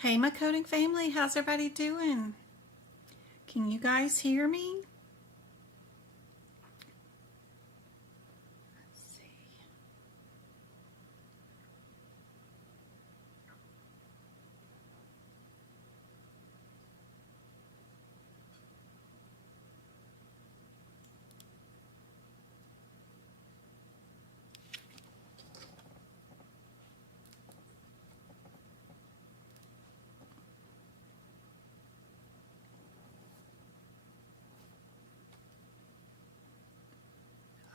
Hey, my coding family, how's everybody doing? Can you guys hear me? Let's see.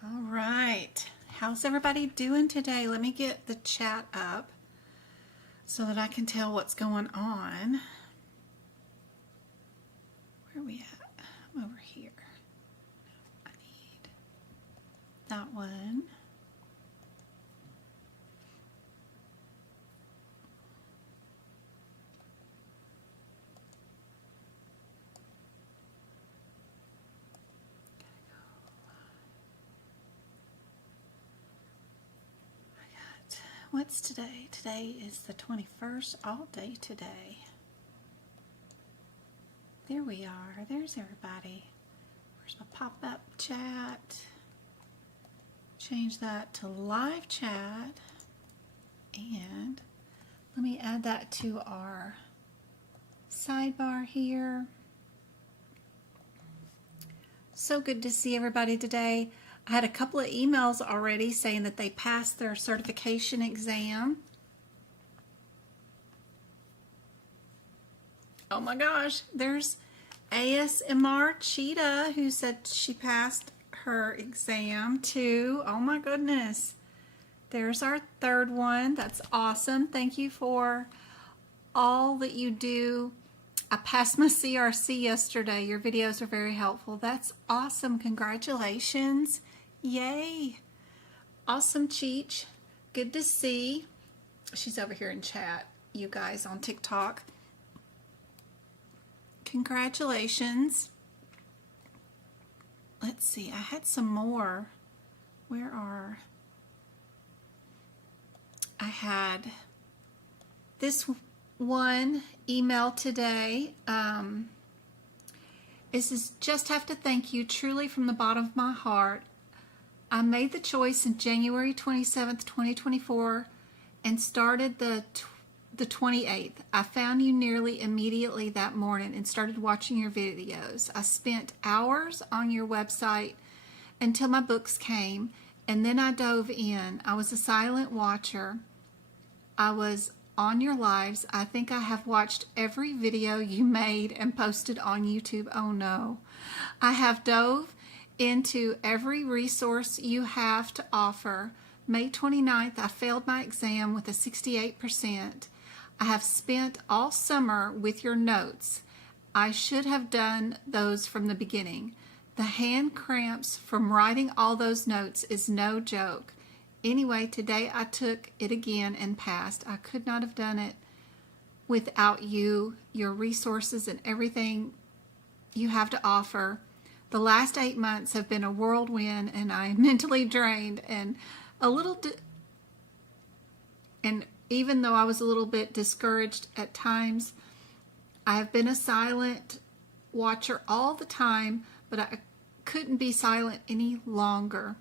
All right, how's everybody doing today? Let me get the chat up so that I can tell what's going on. Where are we at? I'm over here. I need that one. What's today? Today is the 21st, all day today. There we are. There's everybody. Where's my pop-up chat? Change that to live chat. And let me add that to our sidebar here. So good to see everybody today. I had a couple of emails already saying that they passed their certification exam. Oh my gosh, there's ASMR Cheetah who said she passed her exam too. Oh my goodness. There's our third one. That's awesome. Thank you for all that you do. I passed my CRC yesterday. Your videos are very helpful. That's awesome. Congratulations. Yay. Awesome, Cheech. Good to see. She's over here in chat, you guys on TikTok. Congratulations. Let's see. I had some more. Where are... I had this one email today. This is just have to thank you truly from the bottom of my heart. I made the choice in January 27th, 2024 and started the 28th. I found you nearly immediately that morning and started watching your videos. I spent hours on your website until my books came, and then I dove in. I was a silent watcher. I was on your lives. I think I have watched every video you made and posted on YouTube. Oh no. I have dove into every resource you have to offer. May 29th, I failed my exam with a 68%. I have spent all summer with your notes. I should have done those from the beginning. The hand cramps from writing all those notes is no joke. Anyway, today I took it again and passed. I could not have done it without you, your resources, and everything you have to offer. The last 8 months have been a whirlwind, and I am mentally drained and a little, and even though I was a little bit discouraged at times, I have been a silent watcher all the time, but I couldn't be silent any longer.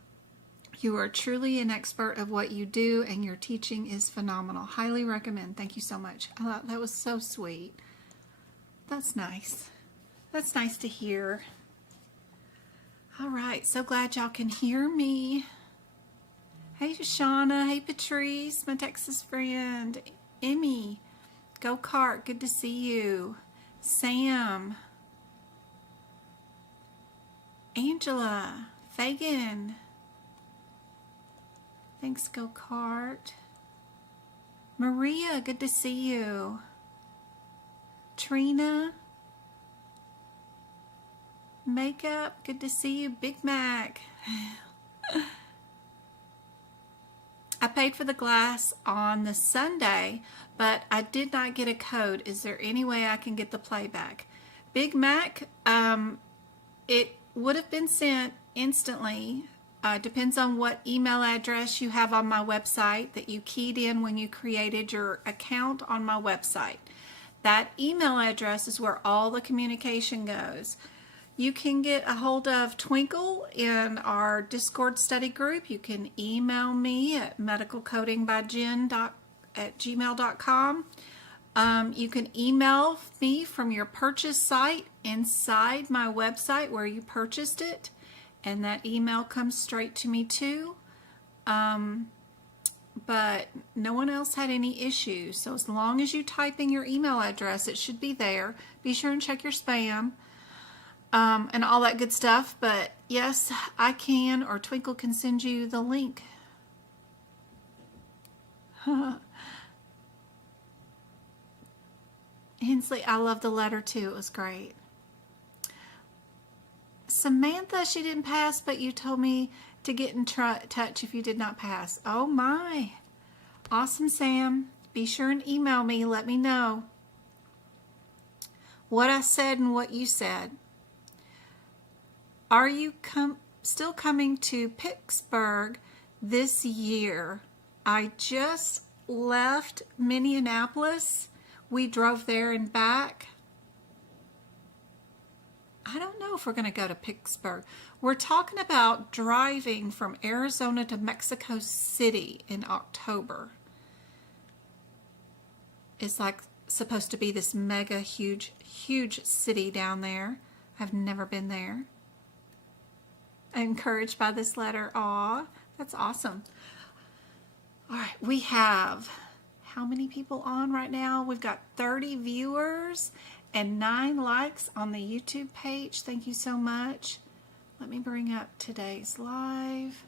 You are truly an expert of what you do, and your teaching is phenomenal. Highly recommend. Thank you so much. I thought that was so sweet. That's nice. That's nice to hear. All right, so glad y'all can hear me. Hey, Shauna. Hey, Patrice, my Texas friend. Emmy. Go Kart. Good to see you. Sam. Angela. Fagan. Thanks, Go Kart. Maria. Good to see you. Trina. Makeup, good to see you. Big Mac. I paid for the glass on the Sunday, but I did not get a code. Is there any way I can get the playback? Big Mac, it would have been sent instantly. Depends on what email address you have on my website that you keyed in when you created your account on my website. That email address is where all the communication goes. You can get a hold of Twinkle in our Discord study group. You can email me at medicalcodingbyjen@gmail.com. You can email me from your purchase site inside my website where you purchased it, and that email comes straight to me too. But no one else had any issues. So as long as you type in your email address, it should be there. Be sure and check your spam. And all that good stuff. But yes, I can, or Twinkle can send you the link. Hensley, I love the letter too. It was great. Samantha, she didn't pass, but you told me to get in touch if you did not pass. Oh my. Awesome, Sam. Be sure and email me. Let me know what I said and what you said. Are you still coming to Pittsburgh this year? I just left Minneapolis. We drove there and back. I don't know if we're going to go to Pittsburgh. We're talking about driving from Arizona to Mexico City in October. It's like supposed to be this mega huge city down there. I've never been there. Encouraged by this letter. Aw, that's awesome. All right, we have how many people on right now? We've got 30 viewers and 9 likes on the YouTube page. Thank you so much. Let me bring up today's live.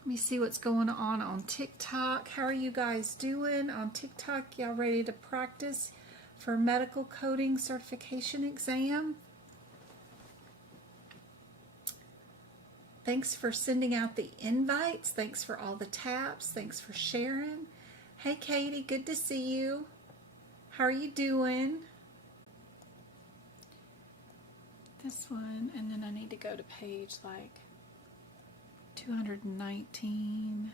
Let me see what's going on TikTok. How are you guys doing on TikTok? Y'all ready to practice for medical coding certification exam? Thanks for sending out the invites. Thanks for all the taps. Thanks for sharing. Hey, Katie, good to see you. How are you doing? This one, and then I need to go to page like 219.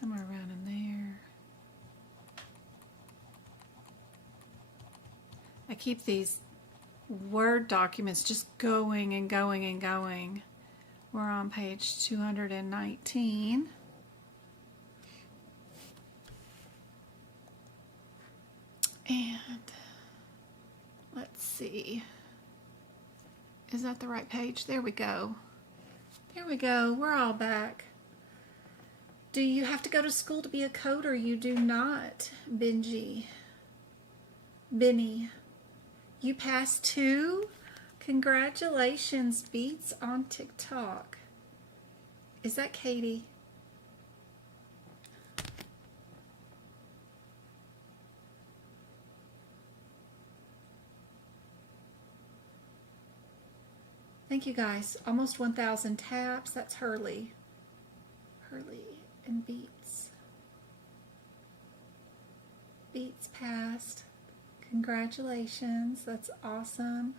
Somewhere around in there. I keep these Word documents just going and going and going. We're on page 219. And let's see. Is that the right page? There we go. There we go. We're all back. Do you have to go to school to be a coder? You do not, Benji. Benny. You passed too? Congratulations, Beats on TikTok. Is that Katie? Thank you guys. Almost 1,000 taps. That's Hurley. Hurley and Beats. Beats passed. Congratulations. That's awesome.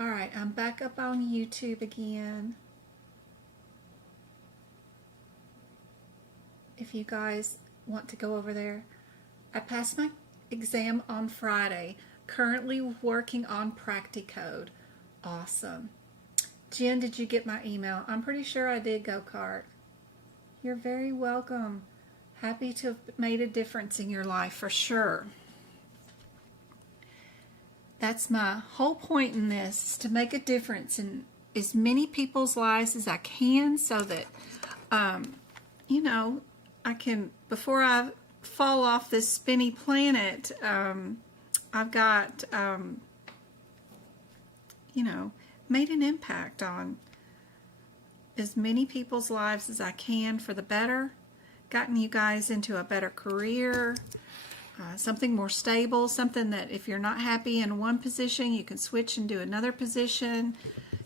All right, I'm back up on YouTube again. If you guys want to go over there. I passed my exam on Friday. Currently working on Practicode. Awesome. Jen, did you get my email? I'm pretty sure I did, Go-Kart. You're very welcome. Happy to have made a difference in your life for sure. That's my whole point in this, is to make a difference in as many people's lives as I can so that, you know, I can, before I fall off this spinny planet, I've got, you know, made an impact on as many people's lives as I can for the better, gotten you guys into a better career, something more stable, something that if you're not happy in one position, you can switch and do another position.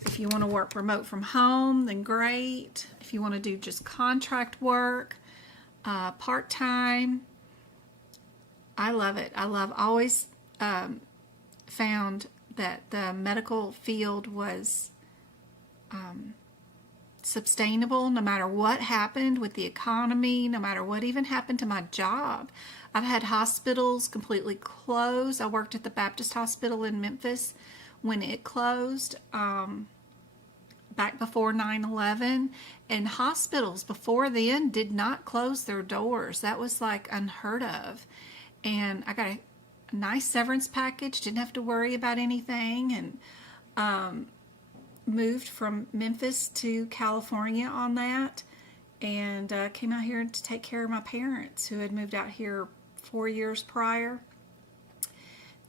If you want to work remote from home, then great. If you want to do just contract work, part-time, I love it. I love, always found that the medical field was sustainable no matter what happened with the economy, no matter what even happened to my job. I've had hospitals completely close. I worked at the Baptist Hospital in Memphis when it closed back before 9/11, and hospitals before then did not close their doors. That was like unheard of. And I got a nice severance package, didn't have to worry about anything, and moved from Memphis to California on that, and came out here to take care of my parents who had moved out here 4 years prior,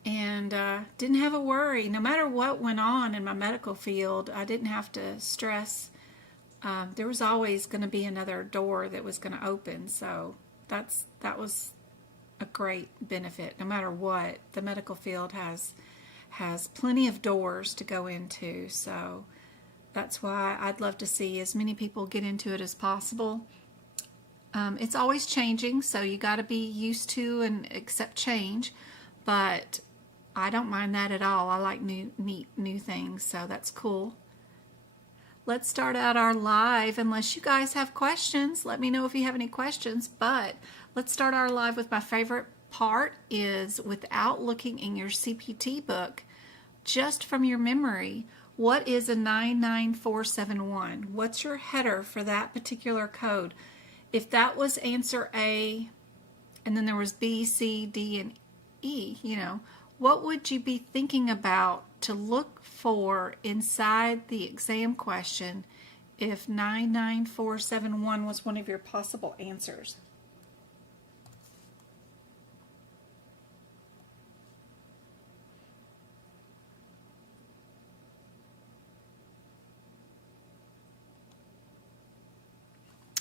and didn't have a worry. No matter what went on in my medical field, I didn't have to stress. There was always going to be another door that was going to open, so that was a great benefit. No matter what, the medical field has plenty of doors to go into, so that's why I'd love to see as many people get into it as possible. It's always changing, so you got to be used to and accept change, but I don't mind that at all. I like new things, so that's cool. Let's start out our live. Unless you guys have questions, let me know if you have any questions, but let's start our live with my favorite part is without looking in your CPT book, just from your memory, what is a 99471? What's your header for that particular code? If that was answer A, and then there was B, C, D, and E, what would you be thinking about to look for inside the exam question if 99471 was one of your possible answers?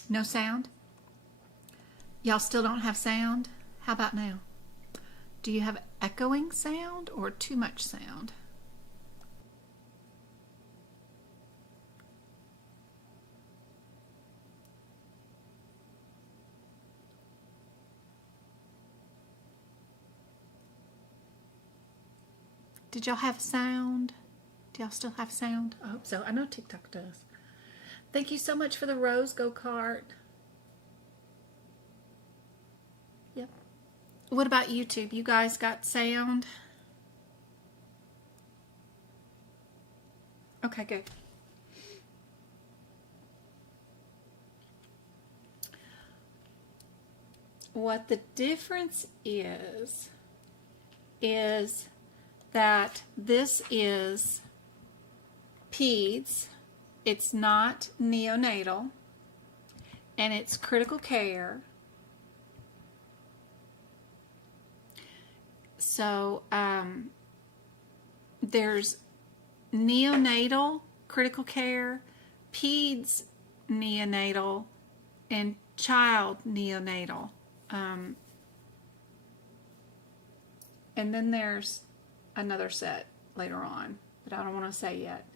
No sound? Y'all still don't have sound? How about now? Do you have echoing sound or too much sound? Did y'all have sound? Do y'all still have sound? I hope so. I know TikTok does. Thank you so much for the rose go-kart. Yep. What about YouTube? You guys got sound? Okay, good. What the difference is that this is peds. It's not neonatal, and it's critical care. So there's neonatal critical care, peds neonatal, and child neonatal. And then there's another set later on, but I don't want to say yet.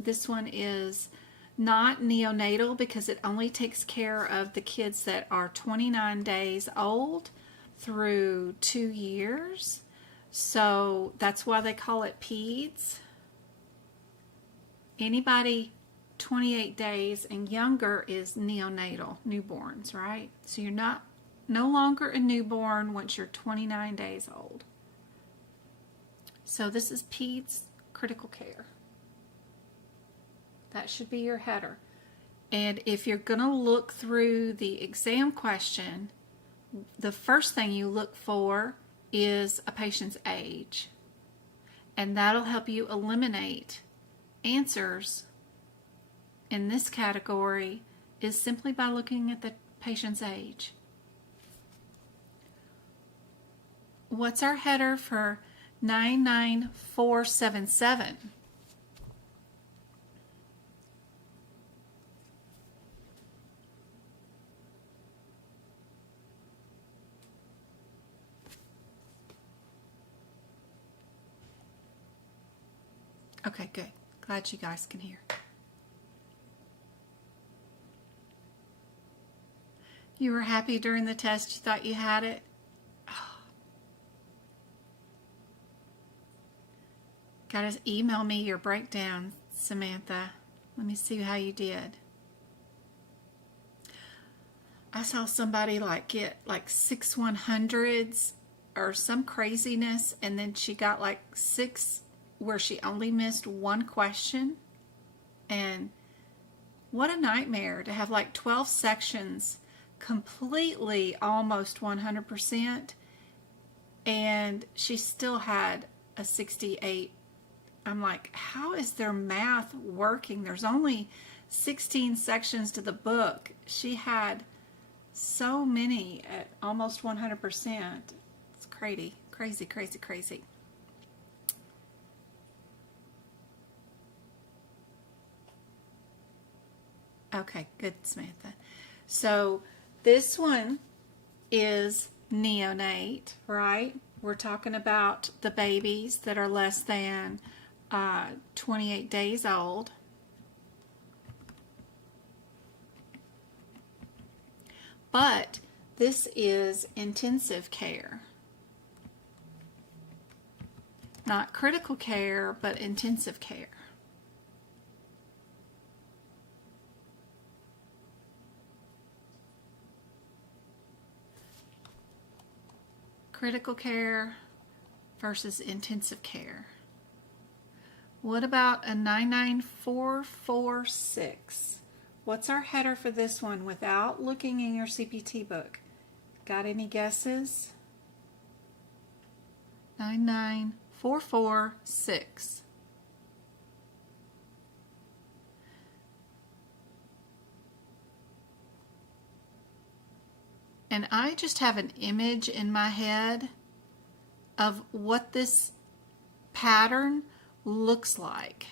This one is not neonatal because it only takes care of the kids that are 29 days old through 2 years. So that's why they call it peds. Anybody 28 days and younger is neonatal, newborns, right? So you're no longer a newborn once you're 29 days old. So this is peds critical care. That should be your header. And if you're going to look through the exam question, the first thing you look for is a patient's age. And that'll help you eliminate answers in this category is simply by looking at the patient's age. What's our header for 99477? Okay, good. Glad you guys can hear. You were happy during the test? You thought you had it? Oh. Gotta email me your breakdown Samantha. Let me see how you did. I saw somebody like get like 6 100s or some craziness, and then she got like 6 where she only missed one question. And what a nightmare to have like 12 sections completely almost 100%, and she still had a 68. I'm like, how is their math working? There's only 16 sections to the book. She had so many at almost 100%. It's crazy, crazy, crazy, crazy. Okay, good, Samantha. So this one is neonate, right? We're talking about the babies that are less than 28 days old. But this is intensive care. Not critical care, but intensive care. Critical care versus intensive care. What about a 99446? What's our header for this one without looking in your CPT book? Got any guesses? 99446. And I just have an image in my head of what this pattern looks like.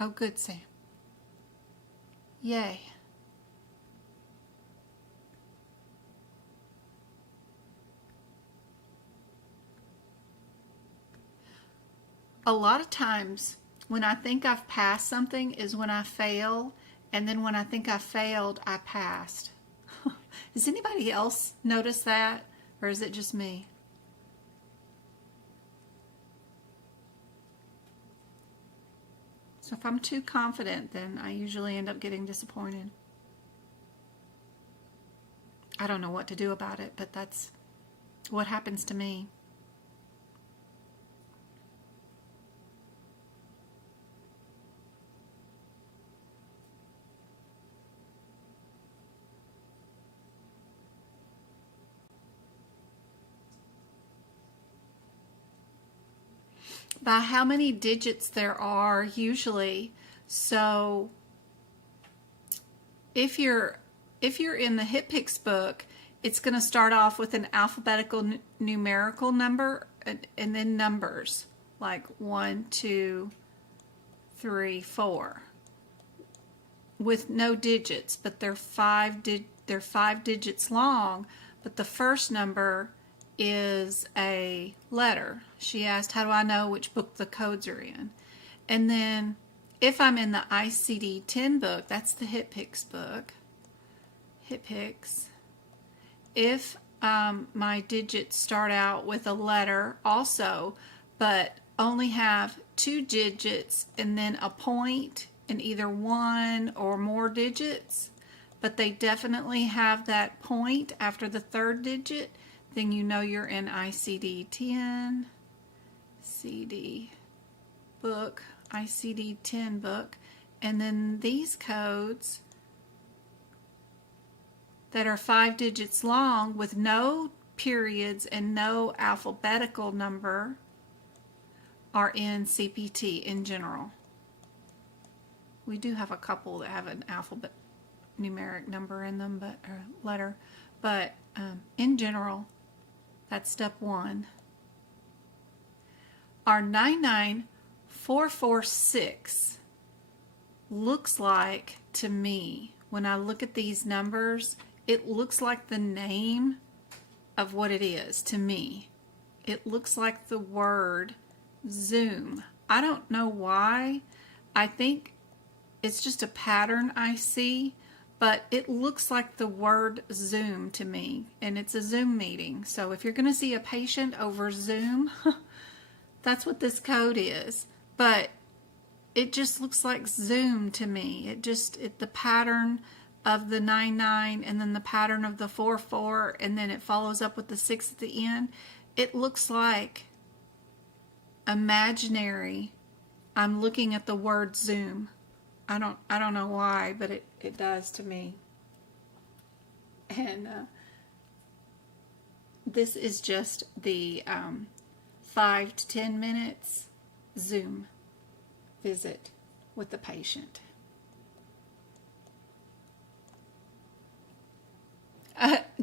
Oh, good, Sam. Yay. A lot of times when I think I've passed something is when I fail, and then when I think I failed, I passed. Does anybody else notice that, or is it just me? So if I'm too confident, then I usually end up getting disappointed. I don't know what to do about it, but that's what happens to me. By how many digits there are usually. So if you're in the HitPix book, it's going to start off with an alphabetical numerical number and then numbers like 1, 2, 3, 4 with no digits, but they're five digits long, but the first number is a letter. She asked, how do I know which book the codes are in? And then if I'm in the ICD-10 book, that's the HitPix book, HitPix, if my digits start out with a letter also, but only have 2 digits and then a point in either 1 or more digits, but they definitely have that point after the 3rd digit, then you know you're in ICD-10, CD book, ICD-10 book, and then these codes that are 5 digits long with no periods and no alphabetical number are in CPT in general. We do have a couple that have an alphabet numeric number in them, but or letter, but in general, that's step 1. Our 99446 looks like, to me, when I look at these numbers, it looks like the name of what it is to me. It looks like the word Zoom. I don't know why. I think it's just a pattern I see, but it looks like the word Zoom to me, and it's a Zoom meeting. So if you're going to see a patient over Zoom, that's what this code is. But it just looks like Zoom to me. The pattern of the 99 and then the pattern of the 44, and then it follows up with the 6 at the end. It looks like imaginary. I'm looking at the word Zoom. I don't know why, but it does to me. And this is just the 5 to 10 minutes Zoom visit with the patient.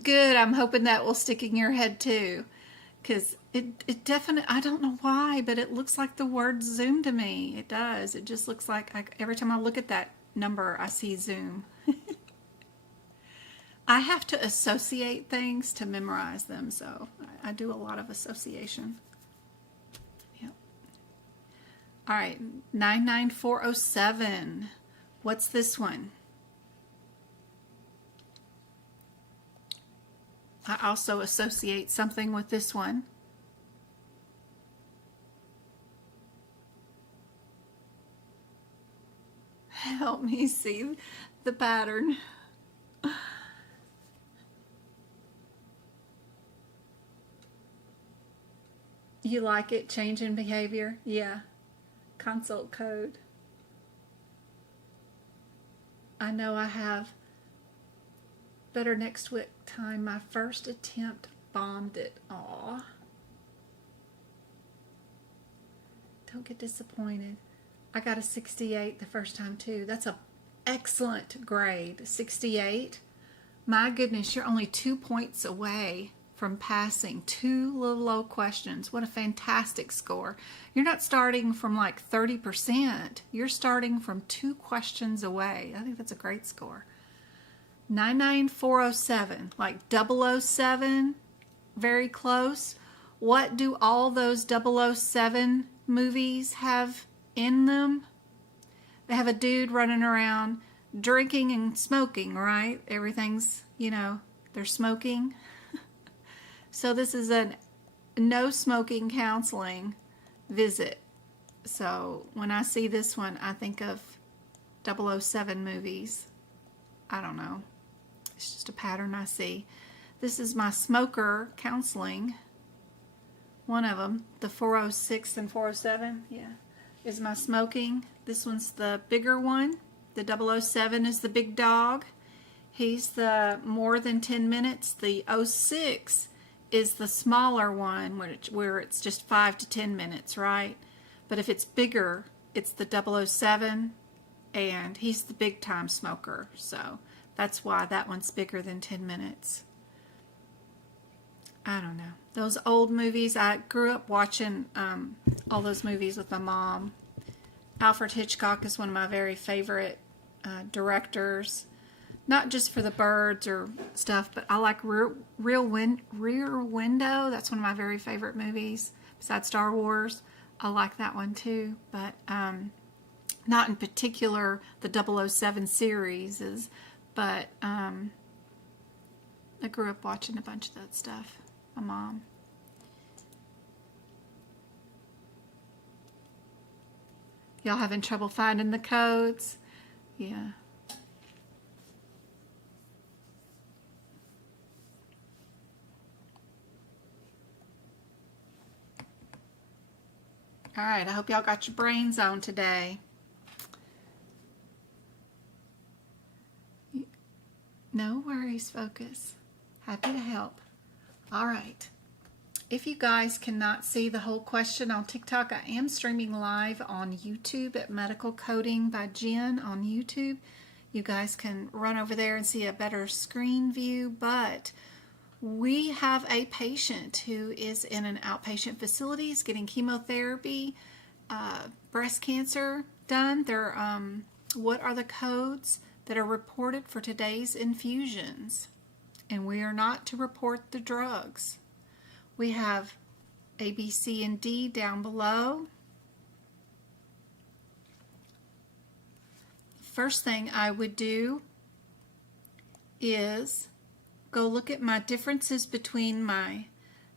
Good. I'm hoping that will stick in your head too, because it definitely, I don't know why, but it looks like the word Zoom to me. It does. It just looks like every time I look at that number, I see Zoom. I have to associate things to memorize them, so I do a lot of association. Yep. All right, 99407. What's this one? I also associate something with this one. Help me see the pattern. You like it? Change in behavior? Yeah. Consult code. I know I have. Better next week time. My first attempt bombed it. Aw. Don't get disappointed. I got a 68 the first time too. That's an excellent grade. 68. My goodness, you're only 2 points away from passing 2 little low questions. What a fantastic score. You're not starting from like 30%. You're starting from 2 questions away. I think that's a great score. 99407, like 007, very close. What do all those 007 movies have in them? They have a dude running around drinking and smoking, right? Everything's, they're smoking. So this is a no smoking counseling visit. So when I see this one, I think of 007 movies. I don't know. It's just a pattern I see. This is my smoker counseling. One of them, the 406 and 407, yeah, is my smoking. This one's the bigger one. The 007 is the big dog. He's the more than 10 minutes. The 06 is the smaller one where it's just 5 to 10 minutes, right? But if it's bigger, it's the 007, and he's the big time smoker. So that's why that one's bigger than 10 minutes. I don't know. Those old movies, I grew up watching all those movies with my mom. Alfred Hitchcock is one of my very favorite directors. Not just for the birds or stuff, but I like Rear Window. That's one of my very favorite movies. Besides Star Wars, I like that one too. But not in particular the 007 series, but I grew up watching a bunch of that stuff. My mom. Y'all having trouble finding the codes? Yeah. All right, I hope y'all got your brains on today. No worries, Focus. Happy to help. All right. If you guys cannot see the whole question on TikTok, I am streaming live on YouTube at Medical Coding by Jen on YouTube. You guys can run over there and see a better screen view, but we have a patient who is in an outpatient facility, is getting chemotherapy, breast cancer done. What are the codes that are reported for today's infusions? And we are not to report the drugs. We have A, B, C, and D down below. First thing I would do is go look at my differences between my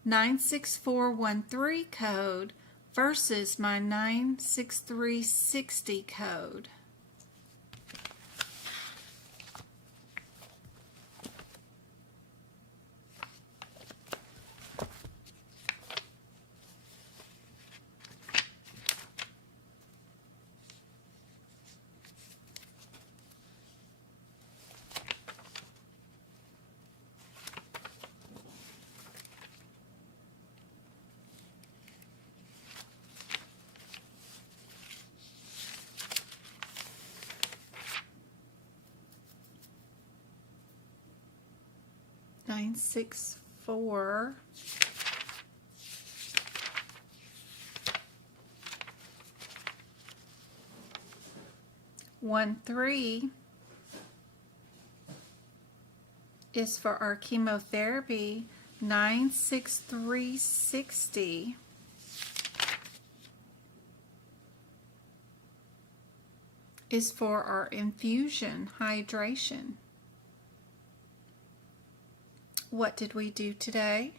96413 code versus my 96360 code. Nine, 6, 4. 1, 3 is for our chemotherapy. 96360 is for our infusion hydration. What did we do today?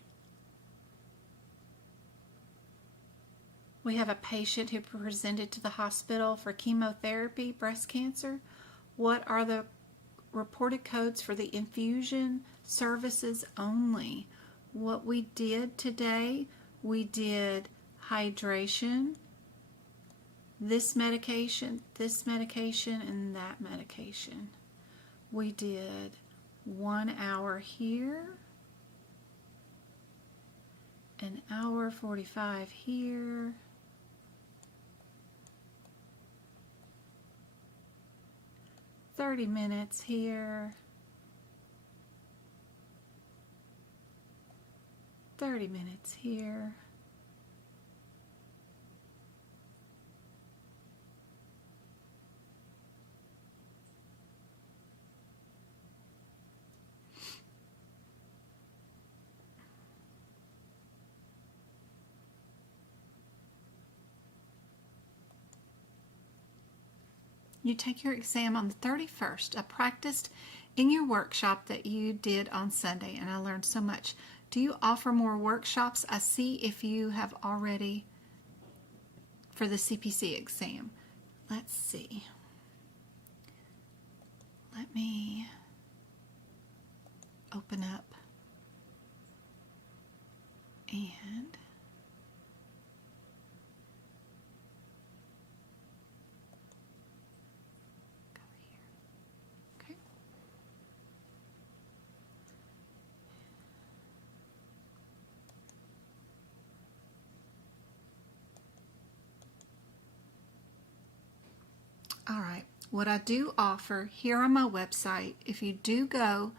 We have a patient who presented to the hospital for chemotherapy, breast cancer. What are the reported codes for the infusion services only? What we did today, we did hydration, this medication, and that medication. We did 1 hour here, an hour 45 here, $30 minutes here, 30 minutes here. You take your exam on the 31st. I practiced in your workshop that you did on Sunday, and I learned so much. Do you offer more workshops? I see if you have already for the CPC exam. Let's see. Let me open up and go here. Okay. All right. What I do offer here on my website, if you do go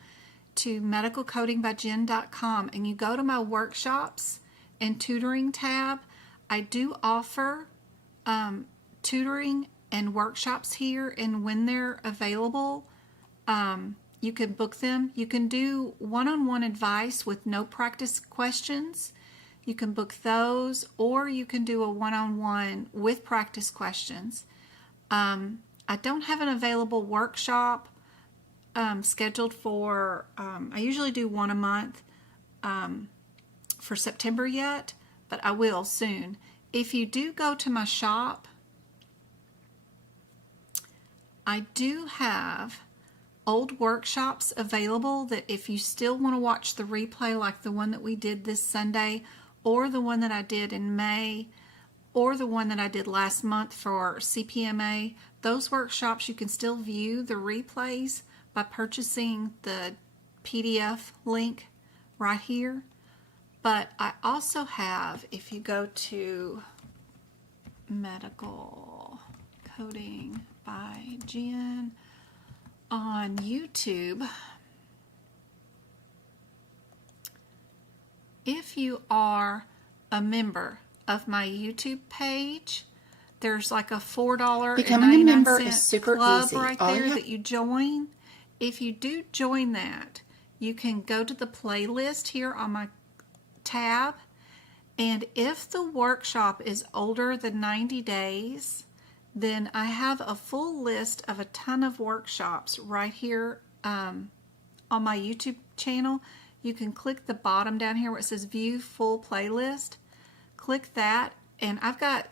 to medicalcodingbyjen.com and you go to my workshops and tutoring tab, I do offer tutoring and workshops here, and when they're available, you can book them. You can do one-on-one advice with no practice questions. You can book those, or you can do a one-on-one with practice questions. I don't have an available workshop scheduled for, I usually do one a month for September yet, but I will soon. If you do go to my shop, I do have old workshops available that if you still want to watch the replay, like the one that we did this Sunday, or the one that I did in May, or the one that I did last month for CPMA, those workshops you can still view the replays by purchasing the PDF link right here. But I also have, if you go to Medical Coding by Jen on YouTube, if you are a member of my YouTube page, there's like a $4.99 Becoming a member is super club easy. right All there you have- that you join. If you do join that, you can go to the playlist here on my tab, and if the workshop is older than 90 days, then I have a full list of a ton of workshops right here on on my YouTube channel, you can click the bottom down here where it says View Full Playlist. Click that, and I've got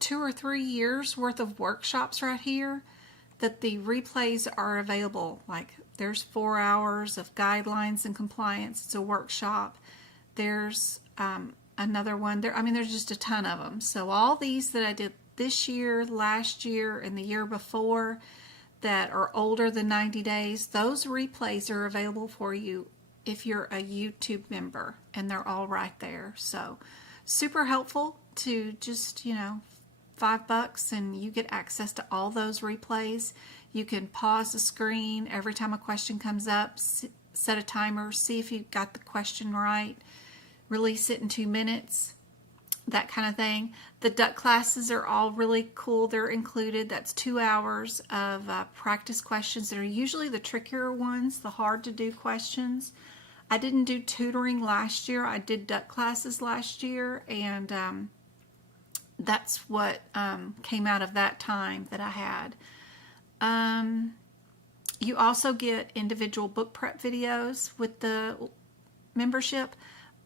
2 or 3 years worth of workshops right here that the replays are available. Like there's 4 hours of guidelines and compliance. It's a workshop. There's another one there. I mean, there's just a ton of them. So all these that I did this year, last year, and the year before that are older than 90 days, those replays are available for you if you're a YouTube member, and they're all right there. So super helpful to just, you know, $5 and you get access to all those replays. You can pause the screen every time a question comes up, set a timer, see if you got the question right, release it in 2 minutes, that kind of thing. The duck classes are all really cool. They're included. That's 2 hours of practice questions that are usually the trickier ones, the hard to do questions. I didn't do tutoring last year. I did duck classes last year, and that's what came out of that time that I had. You also get individual book prep videos with the membership,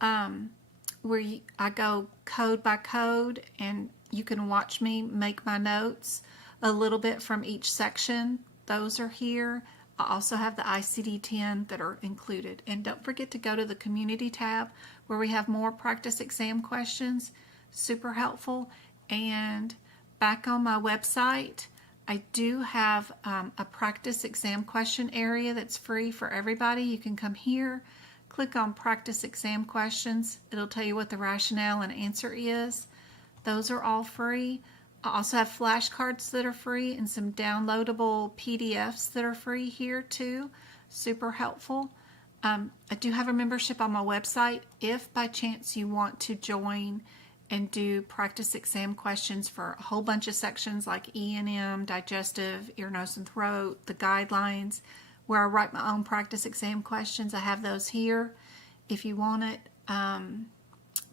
where I go code by code, and you can watch me make my notes a little bit from each section. Those are here. I also have the ICD-10 that are included. And don't forget to go to the community tab where we have more practice exam questions. Super helpful. And back on my website, I do have a practice exam question area that's free for everybody. You can come here, click on practice exam questions. It'll tell you what the rationale and answer is. Those are all free. I also have flashcards that are free and some downloadable PDFs that are free here too. Super helpful. I do have a membership on my website if by chance you want to join and do practice exam questions for a whole bunch of sections like E&M, digestive, ear, nose, and throat, the guidelines, where I write my own practice exam questions. I have those here if you want it.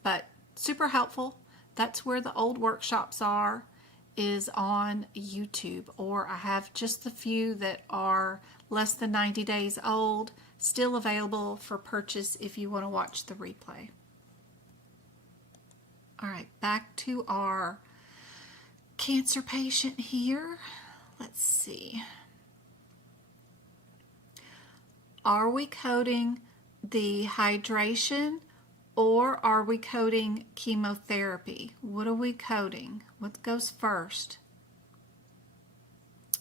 But super helpful. That's where the old workshops are, is on YouTube. Or I have just the few that are less than 90 days old, still available for purchase if you want to watch the replay. All right, back to our cancer patient here. Let's see. Are we coding the hydration or are we coding chemotherapy? What are we coding? What goes first?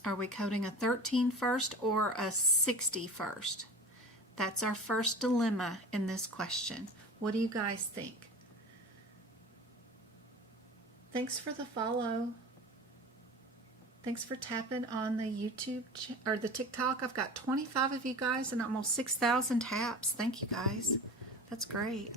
Are we coding a 13 first or a 60 first? That's our first dilemma in this question. What do you guys think? Thanks for the follow. Thanks for tapping on the YouTube or the TikTok. I've got 25 of you guys and almost 6,000 taps. Thank you guys. That's great.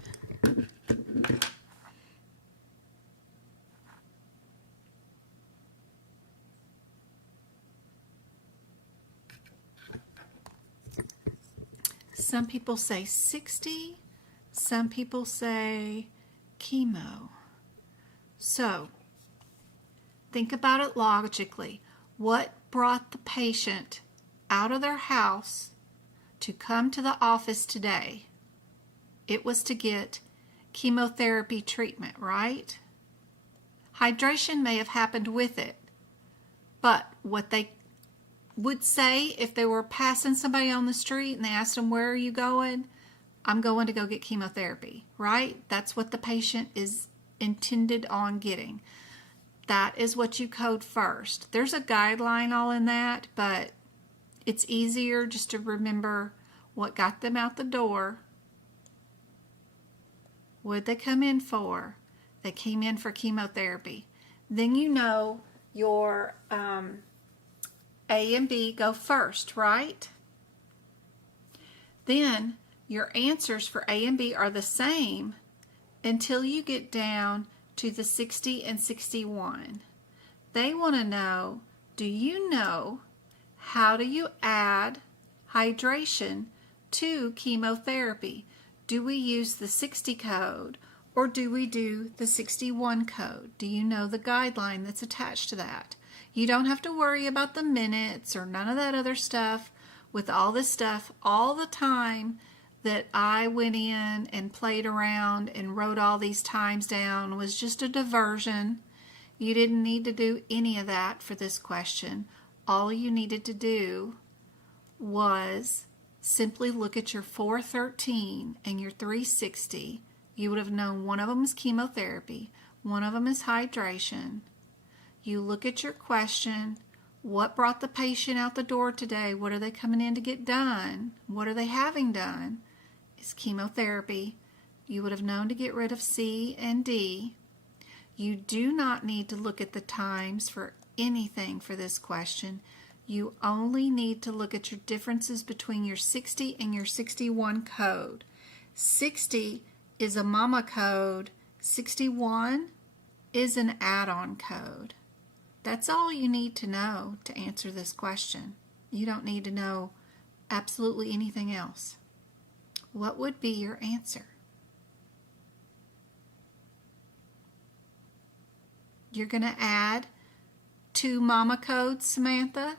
Some people say 60. Some people say chemo. So, think about it logically. What brought the patient out of their house to come to the office today? It was to get chemotherapy treatment, right? Hydration may have happened with it, but what they would say if they were passing somebody on the street and they asked them, where are you going? I'm going to go get chemotherapy, right? That's what the patient is intended on getting. That is what you code first. There's a guideline all in that, but it's easier just to remember what got them out the door. What did they come in for? They came in for chemotherapy. Then you know your A and B go first, right? Then your answers for A and B are the same until you get down to the 60 and 61. They want to know, do you know how do you add hydration to chemotherapy? Do we use the 60 code or do we do the 61 code? Do you know the guideline that's attached to that? You don't have to worry about the minutes or none of that other stuff. with all this stuff, all the time that I went in and played around and wrote all these times down was just a diversion. You didn't need to do any of that for this question. All you needed to do was simply look at your 413 and your 360. You would have known one of them is chemotherapy, one of them is hydration. You look at your question, what brought the patient out the door today? What are they coming in to get done? What are they having done? It's chemotherapy. You would have known to get rid of C and D. You do not need to look at the times for anything for this question. You only need to look at your differences between your 60 and your 61 code. 60 is a mama code. 61 is an add-on code. That's all you need to know to answer this question. You don't need to know absolutely anything else. What would be your answer? You're going to add 2 mama codes, Samantha?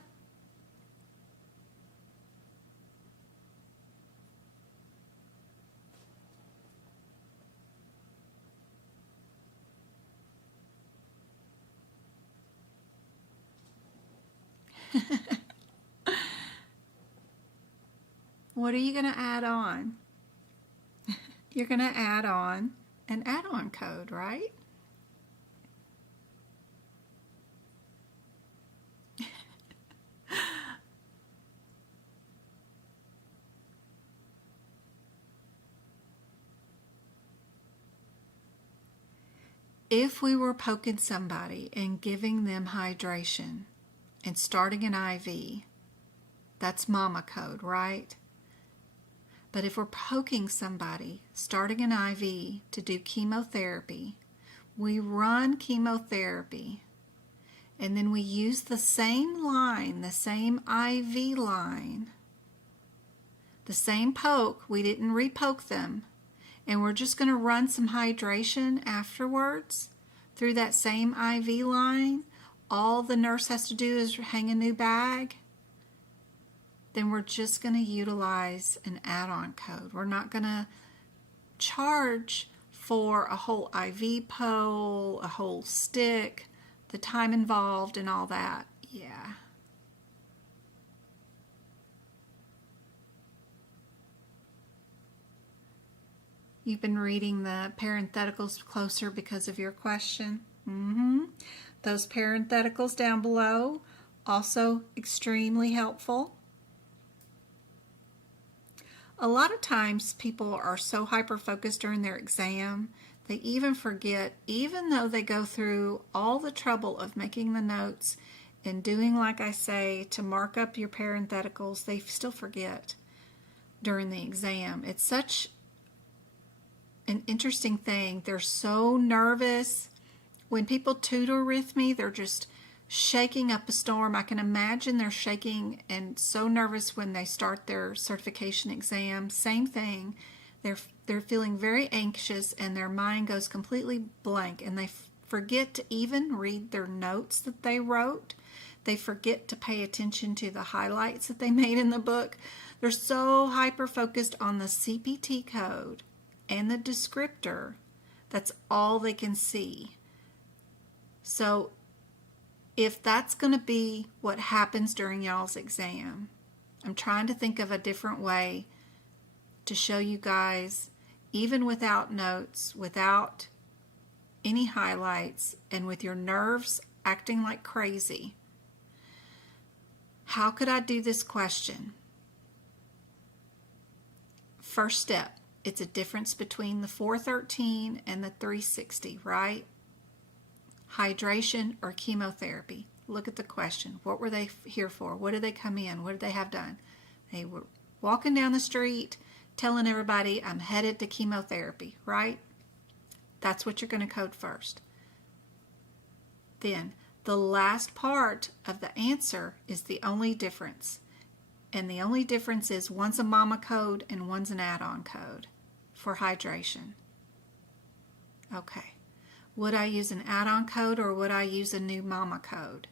What are you going to add on? You're going to add on an add-on code, right? If we were poking somebody and giving them hydration and starting an IV, that's mama code, right? But if we're poking somebody, starting an IV to do chemotherapy, we run chemotherapy, and then we use the same line, the same IV line, the same poke, we didn't repoke them, and we're just going to run some hydration afterwards through that same IV line. All the nurse has to do is hang a new bag. Then we're just going to utilize an add-on code. We're not going to charge for a whole IV pole, a whole stick, the time involved and all that. Yeah. You've been reading the parentheticals closer because of your question. Those parentheticals down below, also extremely helpful. A lot of times people are so hyper-focused during their exam, they even forget, even though they go through all the trouble of making the notes and doing, like I say, to mark up your parentheticals, they still forget during the exam. It's such an interesting thing. They're so nervous. When people tutor with me, they're just shaking up a storm. I can imagine they're shaking and so nervous when they start their certification exam. Same thing. They're feeling very anxious and their mind goes completely blank, and they forget to even read their notes that they wrote. They forget to pay attention to the highlights that they made in the book. They're so hyper-focused on the CPT code and the descriptor. That's all they can see. So if that's going to be what happens during y'all's exam, I'm trying to think of a different way to show you guys, even without notes, without any highlights, and with your nerves acting like crazy. How could I do this question? First step, it's a difference between the 413 and the 360, right? Hydration or chemotherapy. Look at the question. What were they here for? What did they come in? What did they have done? They were walking down the street telling everybody, I'm headed to chemotherapy, right? That's what you're going to code first. Then the last part of the answer is the only difference. And the only difference is one's a mama code and one's an add-on code for hydration. Okay. Would I use an add-on code or would I use a new mama code?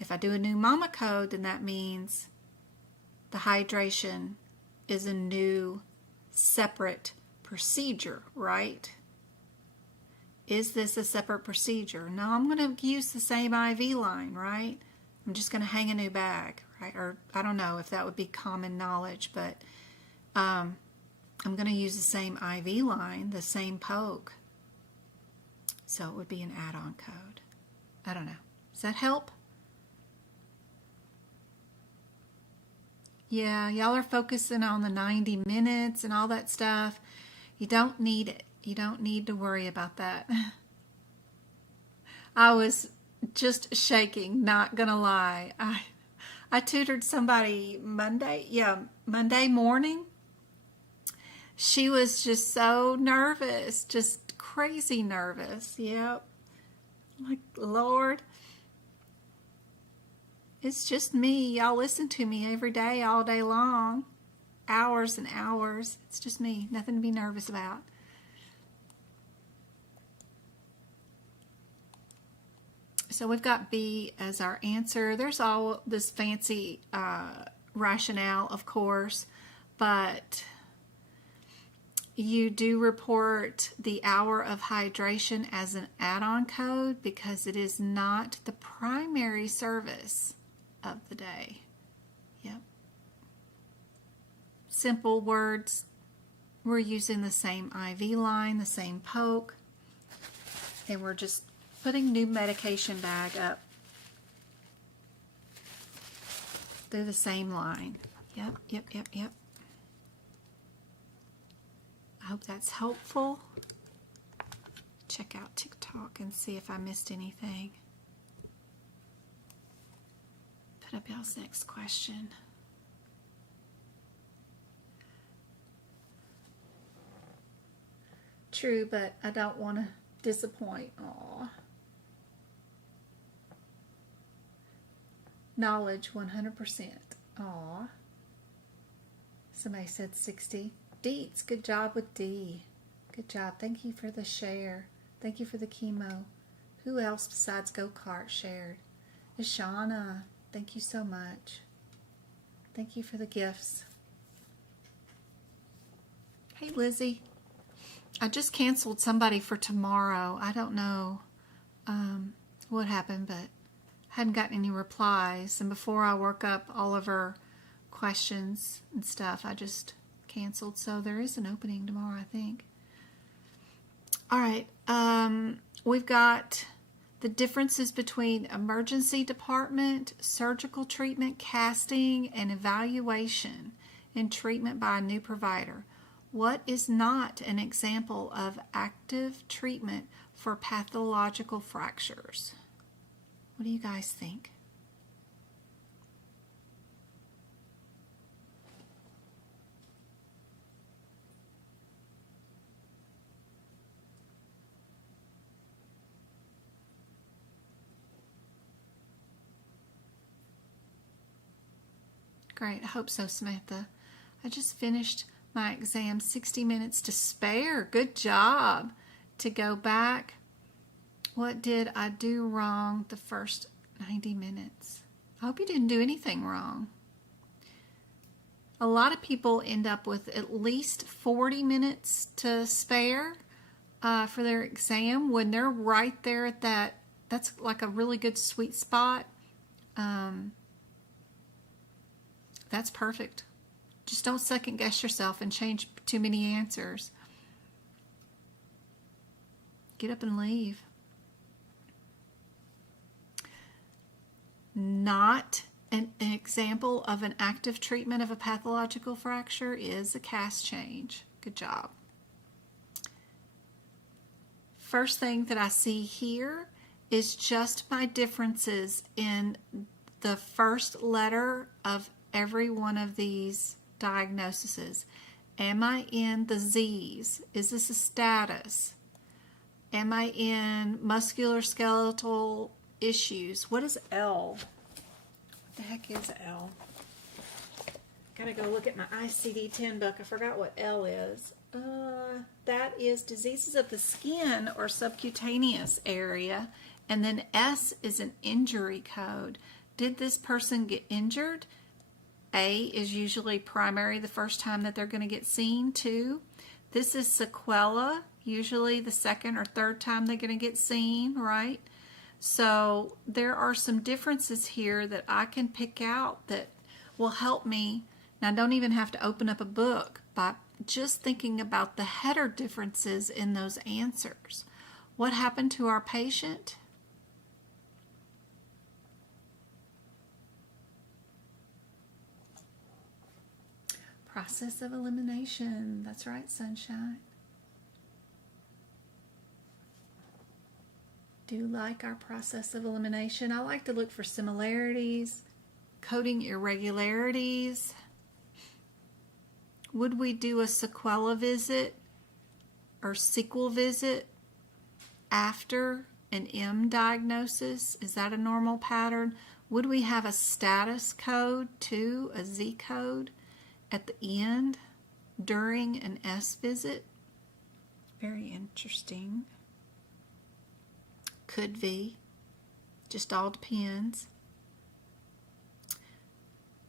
If I do a new mama code, then that means the hydration is a new separate procedure, right? Is this a separate procedure? No, I'm going to use the same IV line, right? I'm just going to hang a new bag, right? Or I don't know if that would be common knowledge, but I'm going to use the same IV line, the same poke. So it would be an add-on code. I don't know. Does that help? Yeah, y'all are focusing on the 90 minutes and all that stuff. You don't need it. You don't need to worry about that. I was just shaking, not gonna lie. I tutored somebody Monday morning. She was just so nervous, just crazy nervous. Yep. Like, Lord. It's just me. Y'all listen to me every day, all day long. Hours and hours. It's just me. Nothing to be nervous about. So we've got B as our answer. There's all this fancy rationale, of course, but you do report the hour of hydration as an add-on code because it is not the primary service of the day. Yep. Simple words. We're using the same IV line, the same poke, and we're just putting new medication bag up through the same line. Yep. I hope that's helpful. Check out TikTok and see if I missed anything. Put up y'all's next question. True, but I don't want to disappoint. Aw. Knowledge 100%. Aw. Somebody said 60. Deets, good job with D. Good job. Thank you for the share. Thank you for the chemo. Who else besides Go-Kart shared? Ishana, thank you so much. Thank you for the gifts. Hey, Lizzie. I just canceled somebody for tomorrow. I don't know what happened, but hadn't gotten any replies. And before I work up all of her questions and stuff, I just canceled. So there is an opening tomorrow, I think. All right. We've got the differences between emergency department, surgical treatment, casting, and evaluation and treatment by a new provider. What is not an example of active treatment for pathological fractures? What do you guys think? Great. I hope so, Samantha. I just finished my exam, 60 minutes to spare. Good job. To go back. What did I do wrong the first 90 minutes? I hope you didn't do anything wrong. A lot of people end up with at least 40 minutes to spare for their exam when they're right there at that. That's like a really good sweet spot. That's perfect. Just don't second guess yourself and change too many answers. Get up and leave. Not an example of an active treatment of a pathological fracture is a cast change. Good job. First thing that I see here is just my differences in the first letter of every one of these diagnoses. Am I in the Z's? Is this a status? Am I in musculoskeletal issues? What is L? What the heck is L? Gotta go look at my ICD-10 book. I forgot what L is. That is diseases of the skin or subcutaneous area. And then S is an injury code. Did this person get injured? A is usually primary the first time that they're going to get seen, too. This is sequela, usually the second or third time they're going to get seen, right? So there are some differences here that I can pick out that will help me. Now, I don't even have to open up a book, by just thinking about the header differences in those answers. What happened to our patient? Process of elimination. That's right, sunshine. Do like our process of elimination. I like to look for similarities, coding irregularities. Would we do a sequela visit or sequel visit after an M diagnosis? Is that a normal pattern? Would we have a status code too, a Z code, at the end during an S visit? Very interesting. Could be. Just all depends.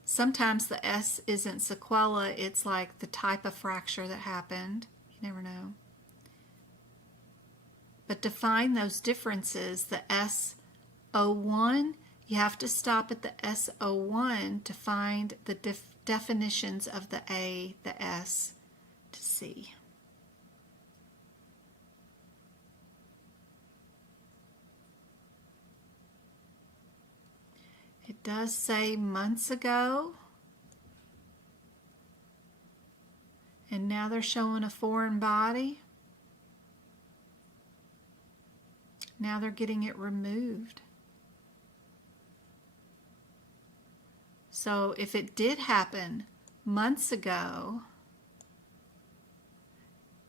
Sometimes the S isn't sequela, it's like the type of fracture that happened. You never know. But to find those differences, the S01, you have to stop at the S01 to find the definitions of the A, the S, to C. It does say months ago, and now they're showing a foreign body. Now they're getting it removed. So if it did happen months ago,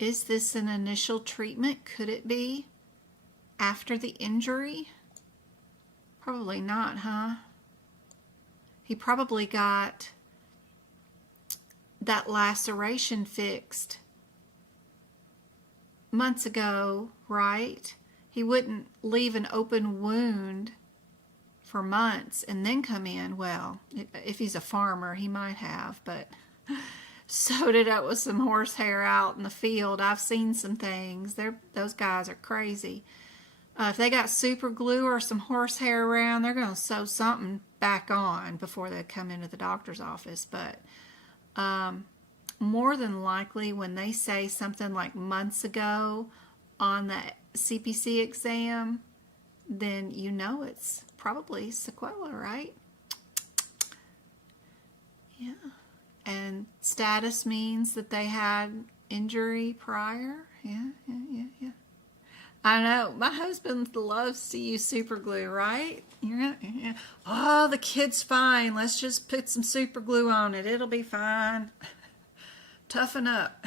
is this an initial treatment? Could it be after the injury? Probably not, huh? He probably got that laceration fixed months ago, right? He wouldn't leave an open wound for months and then come in. Well, if he's a farmer, he might have, but sewed it up with some horsehair out in the field. I've seen some things. Those guys are crazy. If they got super glue or some horsehair around, they're going to sew something back on before they come into the doctor's office. But more than likely, when they say something like months ago on the CPC exam, then you know it's probably sequela, right? Yeah. And status means that they had injury prior. Yeah. I know. My husband loves to use super glue, right? Yeah. Oh, the kid's fine. Let's just put some super glue on it. It'll be fine. Toughen up.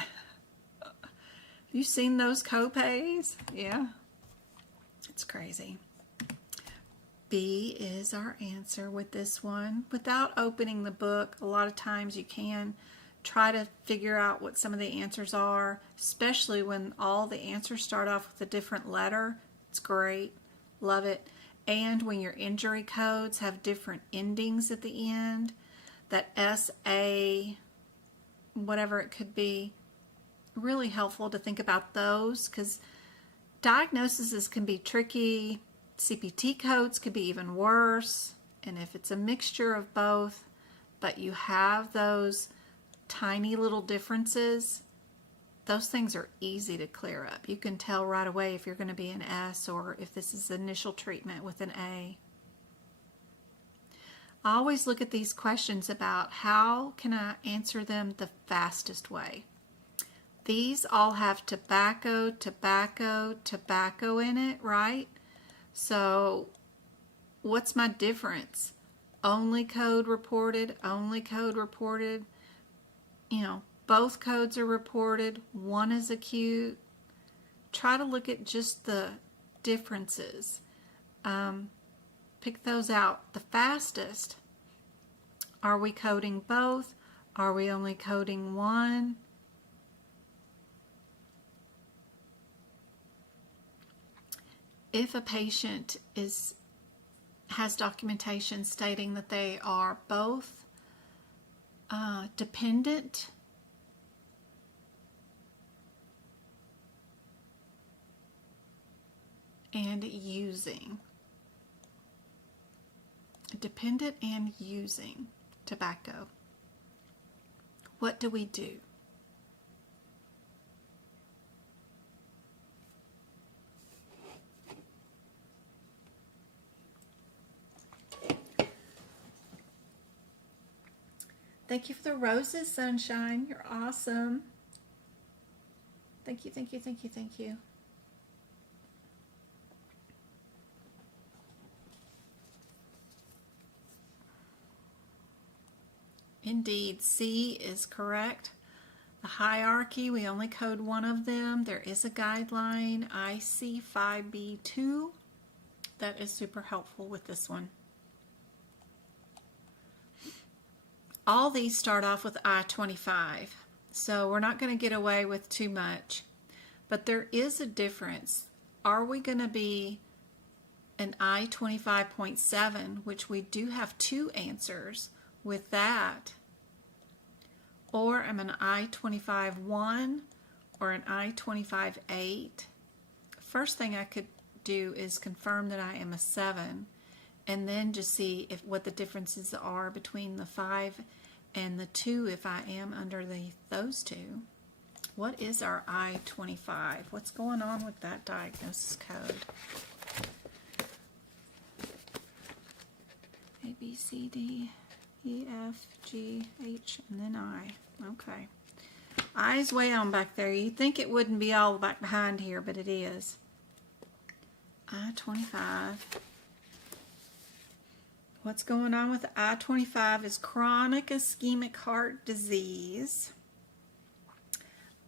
You seen those copays? Yeah. It's crazy. B is our answer with this one. Without opening the book, a lot of times you can try to figure out what some of the answers are, especially when all the answers start off with a different letter. It's great. Love it. And when your injury codes have different endings at the end, that SA, whatever it could be, really helpful to think about those, because diagnoses can be tricky. CPT codes could be even worse. And if it's a mixture of both, but you have those tiny little differences, those things are easy to clear up. You can tell right away if you're going to be an S or if this is initial treatment with an A. I always look at these questions about how can I answer them the fastest way. These all have tobacco, tobacco, tobacco in it, right? So what's my difference? Only code reported, only code reported. You know, both codes are reported. One is acute. Try to look at just the differences. Pick those out the fastest. Are we coding both? Are we only coding one? If a patient has documentation stating that they are both dependent and using. Dependent and using tobacco. What do we do? Thank you for the roses, Sunshine. You're awesome. Thank you, thank you, thank you, thank you. Indeed, C is correct. The hierarchy, we only code one of them. There is a guideline, IC5B2. That is super helpful with this one. All these start off with I-25, so we're not going to get away with too much. But there is a difference. Are we going to be an I-25.7, which we do have two answers with that, or am an I-25.1 or an I-25.8? First thing I could do is confirm that I am a 7, and then just see what the differences are between the 5 and the 2 if I am under those two. What is our I-25? What's going on with that diagnosis code? A, B, C, D, E, F, G, H, and then I. Okay. I is way on back there. You'd think it wouldn't be all back behind here, but it is. I-25. What's going on with I-25 is chronic ischemic heart disease.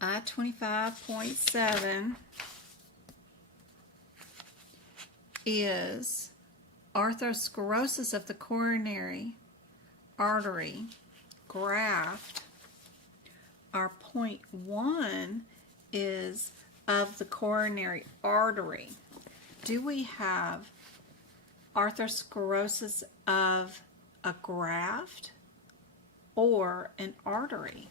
I-25.7 is arthrosclerosis of the coronary artery graft. Our .1 is of the coronary artery. Do we have arthrosclerosis of a graft or an artery?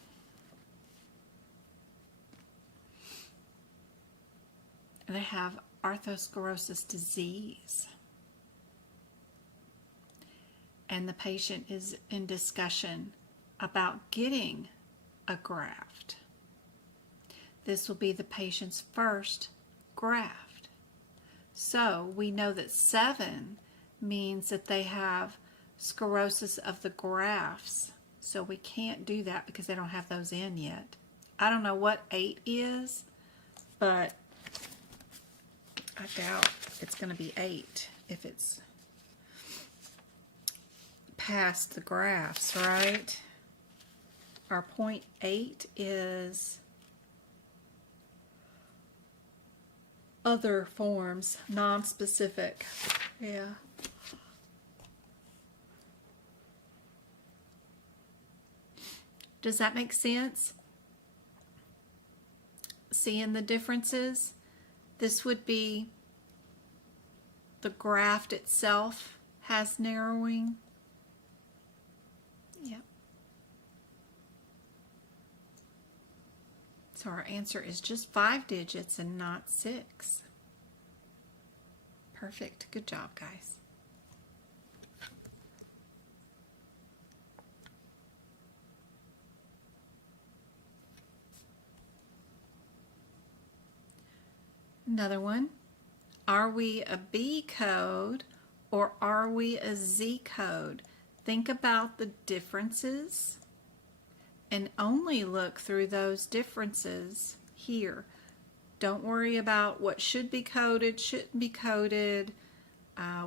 They have arthrosclerosis disease, and the patient is in discussion about getting a graft. This will be the patient's first graft. So we know that 7 means that they have sclerosis of the grafts. So we can't do that because they don't have those in yet. I don't know what 8 is, but I doubt it's going to be 8 if it's past the grafts, right? Our .8 is other forms, non-specific. Yeah. Does that make sense? Seeing the differences? This would be the graft itself has narrowing. Yep. So our answer is just 5 digits and not 6. Perfect. Good job, guys. Another one. Are we a B code or are we a Z code? Think about the differences and only look through those differences here. Don't worry about what should be coded, shouldn't be coded, I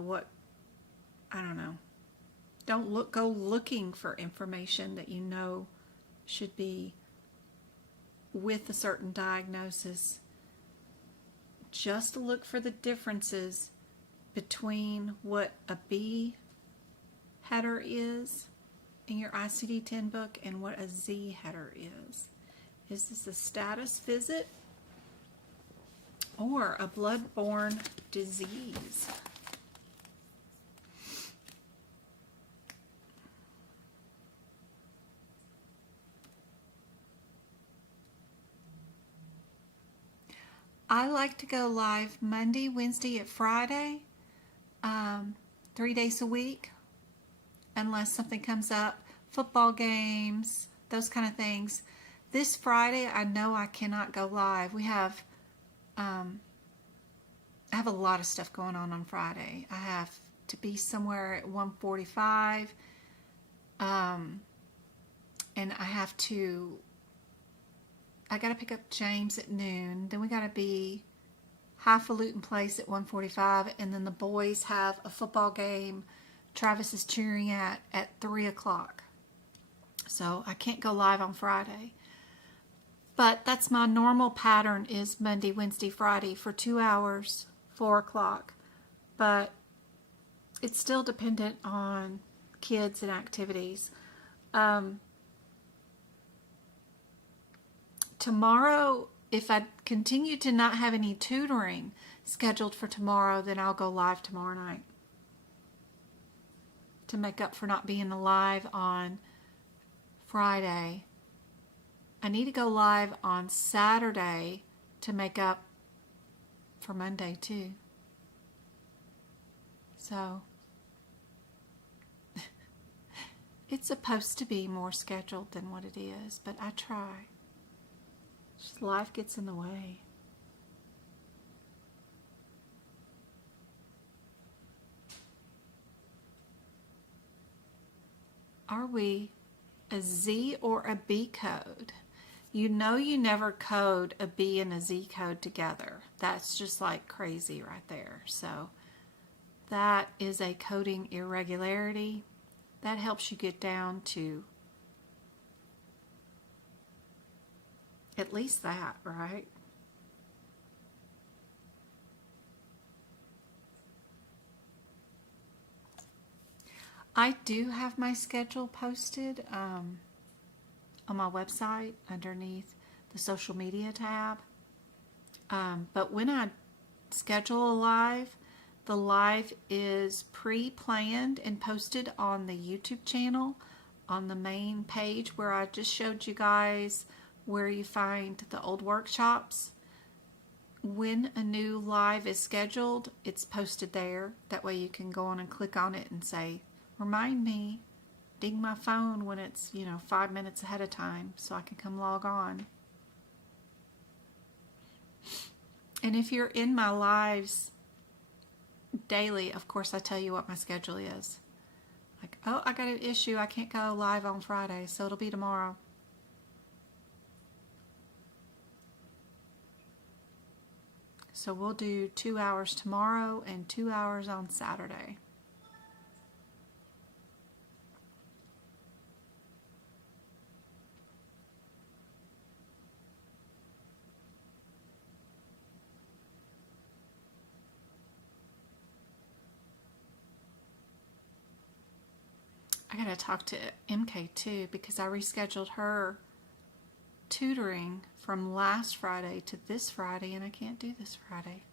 don't know. Don't go looking for information that you know should be with a certain diagnosis. Just look for the differences between what a B header is in your ICD-10 book and what a Z header is. Is this a status visit or a blood-borne disease? I like to go live Monday, Wednesday, and Friday, 3 days a week, unless something comes up, football games, those kind of things. This Friday, I know I cannot go live. I have a lot of stuff going on Friday. I have to be somewhere at 1:45, and I got to pick up James at noon. Then we got to be highfalutin place at 1:45, and then the boys have a football game Travis is cheering at 3 o'clock. So I can't go live on Friday. But that's my normal pattern, is Monday, Wednesday, Friday for 2 hours, 4 o'clock. But it's still dependent on kids and activities. Tomorrow, if I continue to not have any tutoring scheduled for tomorrow, then I'll go live tomorrow night to make up for not being live on Friday. I need to go live on Saturday to make up for Monday too. So it's supposed to be more scheduled than what it is, but I try. Just life gets in the way. Are we a Z or a B code? You know you never code a B and a Z code together. That's just like crazy right there. So that is a coding irregularity. That helps you get down to at least that, right? I do have my schedule posted on my website underneath the social media tab. But when I schedule a live, the live is pre-planned and posted on the YouTube channel on the main page where I just showed you guys where you find the old workshops. When a new live is scheduled, it's posted there. That way you can go on and click on it and say, remind me, ding my phone when it's, 5 minutes ahead of time so I can come log on. And if you're in my lives daily, of course I tell you what my schedule is. Like, oh, I got an issue, I can't go live on Friday, so it'll be tomorrow. So we'll do 2 hours tomorrow and 2 hours on Saturday. I gotta talk to MK too, because I rescheduled her tutoring from last Friday to this Friday, and I can't do this Friday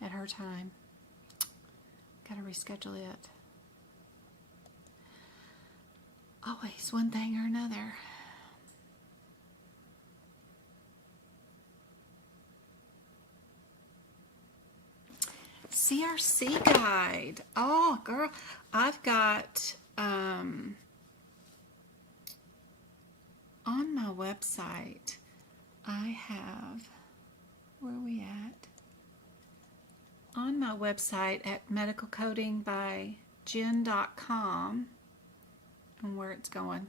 at her time. Gotta reschedule it. Always one thing or another. CRC guide. Oh, girl, I've got on my website, I have, where are we at? On my website at medicalcodingbyjen.com, and where it's going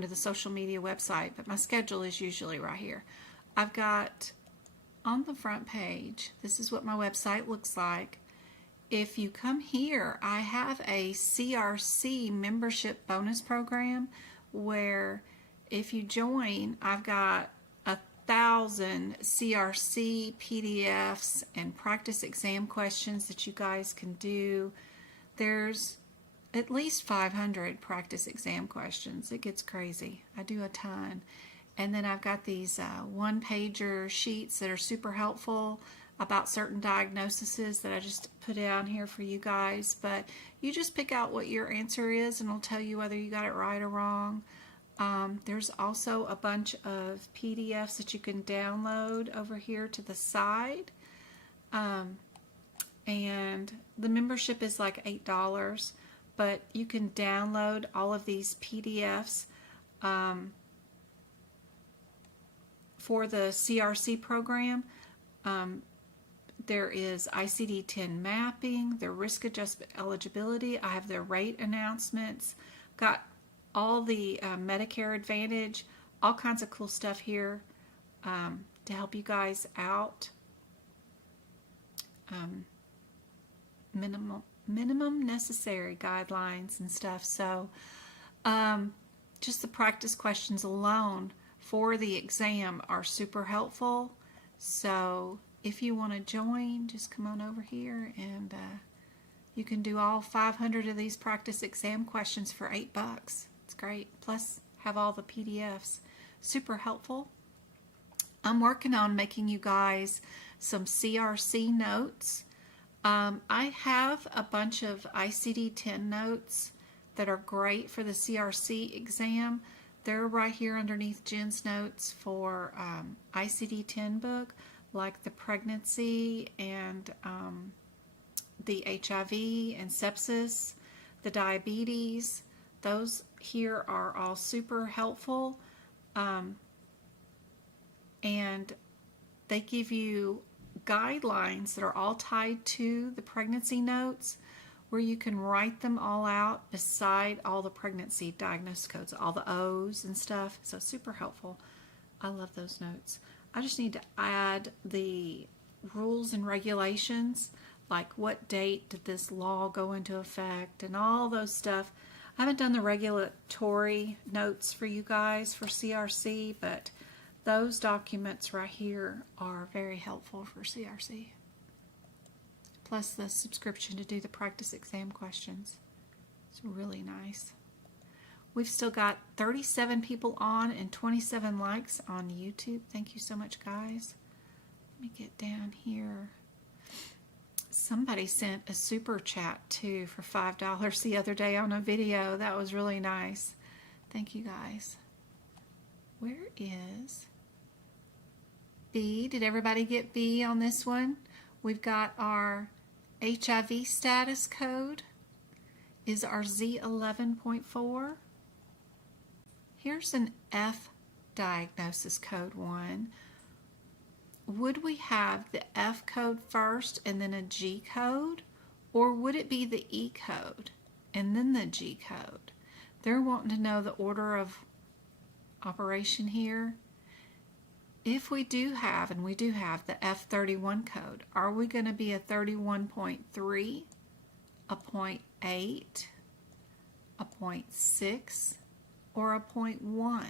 to the social media website, but my schedule is usually right here. I've got on the front page, this is what my website looks like. If you come here, I have a CRC membership bonus program where if you join, I've got 1,000 CRC PDFs and practice exam questions that you guys can do. There's at least 500 practice exam questions. It gets crazy. I do a ton. And then I've got these one-pager sheets that are super helpful about certain diagnoses that I just put down here for you guys. But you just pick out what your answer is, and it'll tell you whether you got it right or wrong. There's also a bunch of PDFs that you can download over here to the side. And the membership is like $8, but you can download all of these PDFs for the CRC program. There is ICD-10 mapping, their risk adjustment eligibility. I have their rate announcements, got all the Medicare Advantage, all kinds of cool stuff here to help you guys out. Minimum necessary guidelines and stuff. So just the practice questions alone for the exam are super helpful. So if you want to join, just come on over here and you can do all 500 of these practice exam questions for $8. It's great. Plus have all the PDFs. Super helpful. I'm working on making you guys some CRC notes. I have a bunch of ICD-10 notes that are great for the CRC exam. They're right here underneath Jen's notes for ICD-10 book, like the pregnancy and the HIV and sepsis, the diabetes. Those here are all super helpful. And they give you guidelines that are all tied to the pregnancy notes, where you can write them all out beside all the pregnancy diagnosis codes, all the O's and stuff. So super helpful. I love those notes. I just need to add the rules and regulations, like what date did this law go into effect and all those stuff. I haven't done the regulatory notes for you guys for CRC, but those documents right here are very helpful for CRC. Plus the subscription to do the practice exam questions. It's really nice. We've still got 37 people on and 27 likes on YouTube. Thank you so much, guys. Let me get down here. Somebody sent a super chat too for $5 the other day on a video. That was really nice. Thank you, guys. Where is B? Did everybody get B on this one? We've got our HIV status code is our Z11.4. Here's an F diagnosis code 1. Would we have the F code first and then a G code? Or would it be the E code and then the G code? They're wanting to know the order of operation here. If we do have, and we do have, the F31 code, are we going to be a 31.3, a 0.8, a 0.6, or a 0.1?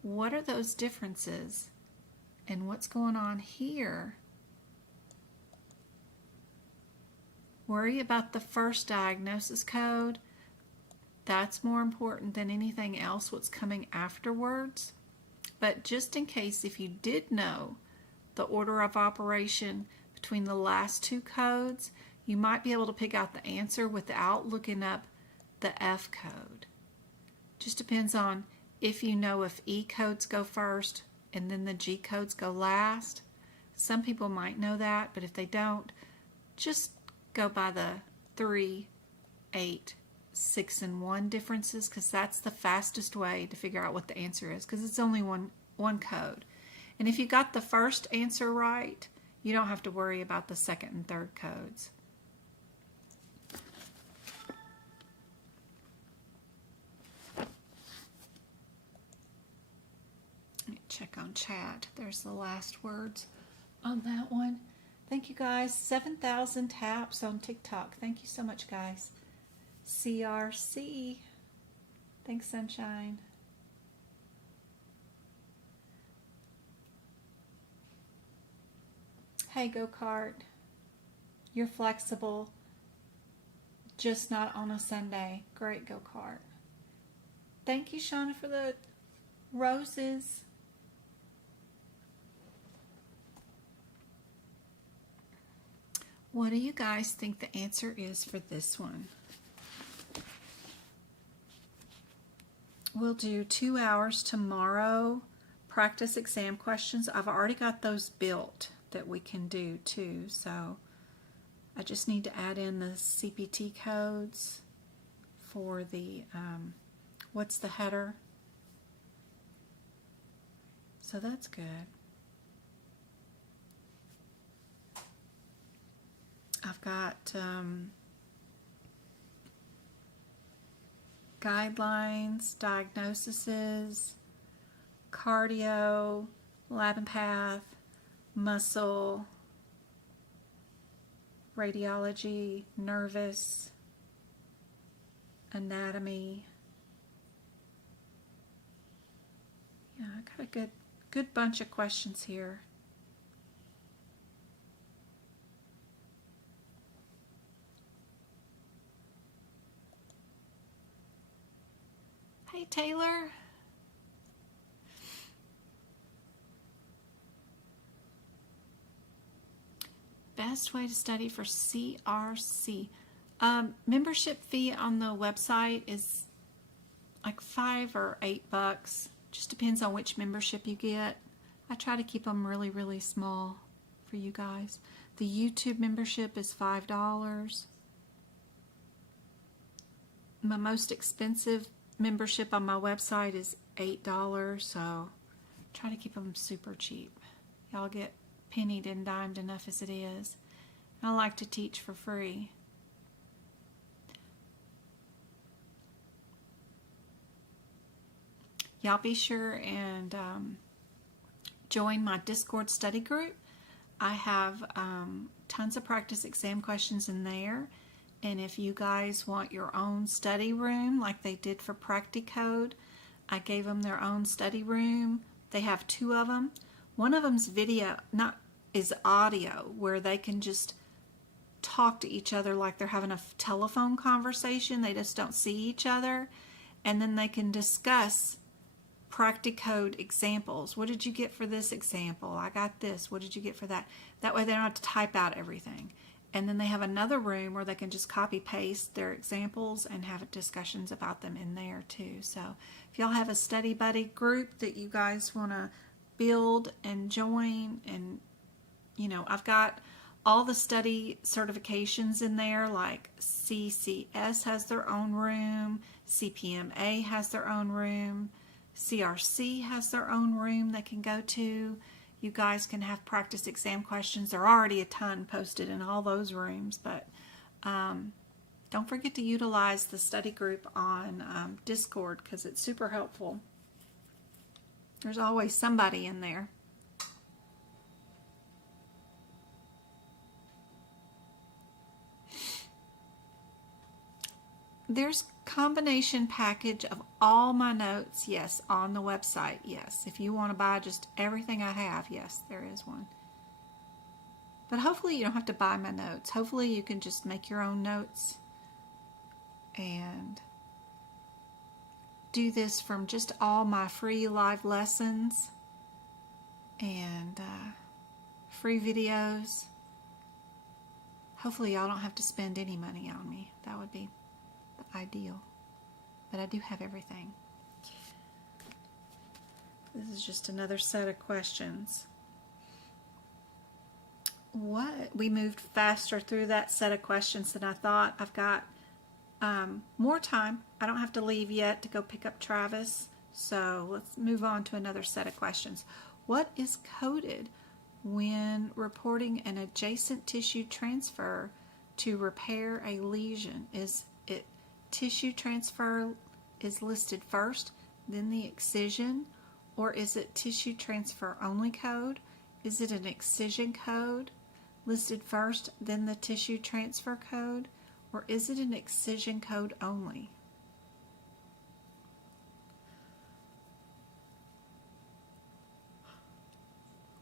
What are those differences? And what's going on here? Worry about the first diagnosis code. That's more important than anything else, what's coming afterwards. But just in case, if you did know the order of operation between the last two codes, you might be able to pick out the answer without looking up the F code. Just depends on if you know if E codes go first and then the G codes go last. Some people might know that, but if they don't, just go by the 3, 8, 6, and 1 differences, because that's the fastest way to figure out what the answer is, because it's only one code. And if you got the first answer right, you don't have to worry about the second and third codes. Let me check on chat. There's the last words on that one. Thank you, guys. 7,000 taps on TikTok. Thank you so much, guys. CRC. Thanks, Sunshine. Hey, Go-Kart. You're flexible, just not on a Sunday. Great, Go-Kart. Thank you, Shauna, for the roses. What do you guys think the answer is for this one? We'll do 2 hours tomorrow, practice exam questions. I've already got those built that we can do too, so I just need to add in the CPT codes for the, what's the header? So that's good. I've got guidelines, diagnoses, cardio, lab and path, muscle, radiology, nervous, anatomy. Yeah, I got a good bunch of questions here. Hey, Taylor. Best way to study for CRC. Membership fee on the website is like $5 or $8. Just depends on which membership you get. I try to keep them really, really small for you guys. The YouTube membership is $5. My most expensive membership on my website is $8, so try to keep them super cheap. Y'all get pennied and dimed enough as it is. I like to teach for free. Y'all be sure and join my Discord study group. I have tons of practice exam questions in there. And if you guys want your own study room, like they did for Practicode, I gave them their own study room. They have 2 of them. One of them's is audio, where they can just talk to each other like they're having a telephone conversation. They just don't see each other. And then they can discuss Practicode examples. What did you get for this example? I got this. What did you get for that? That way they don't have to type out everything. And then they have another room where they can just copy paste their examples and have discussions about them in there too. So if y'all have a study buddy group that you guys want to build and join, and I've got all the study certifications in there, like CCS has their own room, CPMA has their own room, CRC has their own room they can go to. You guys can have practice exam questions. There are already a ton posted in all those rooms, but don't forget to utilize the study group on Discord, because it's super helpful. There's always somebody in there. There's combination package of all my notes, yes, on the website, yes. If you want to buy just everything I have, yes, there is one. But hopefully you don't have to buy my notes. Hopefully you can just make your own notes and do this from just all my free live lessons and free videos. Hopefully y'all don't have to spend any money on me. That would be ideal, but I do have everything. This is just another set of questions. We moved faster through that set of questions than I thought. I've got more time. I don't have to leave yet to go pick up Travis, so let's move on to another set of questions. What is coded when reporting an adjacent tissue transfer to repair a lesion? Is it tissue transfer is listed first, then the excision, or is it tissue transfer only code? Is it an excision code listed first, then the tissue transfer code, or is it an excision code only?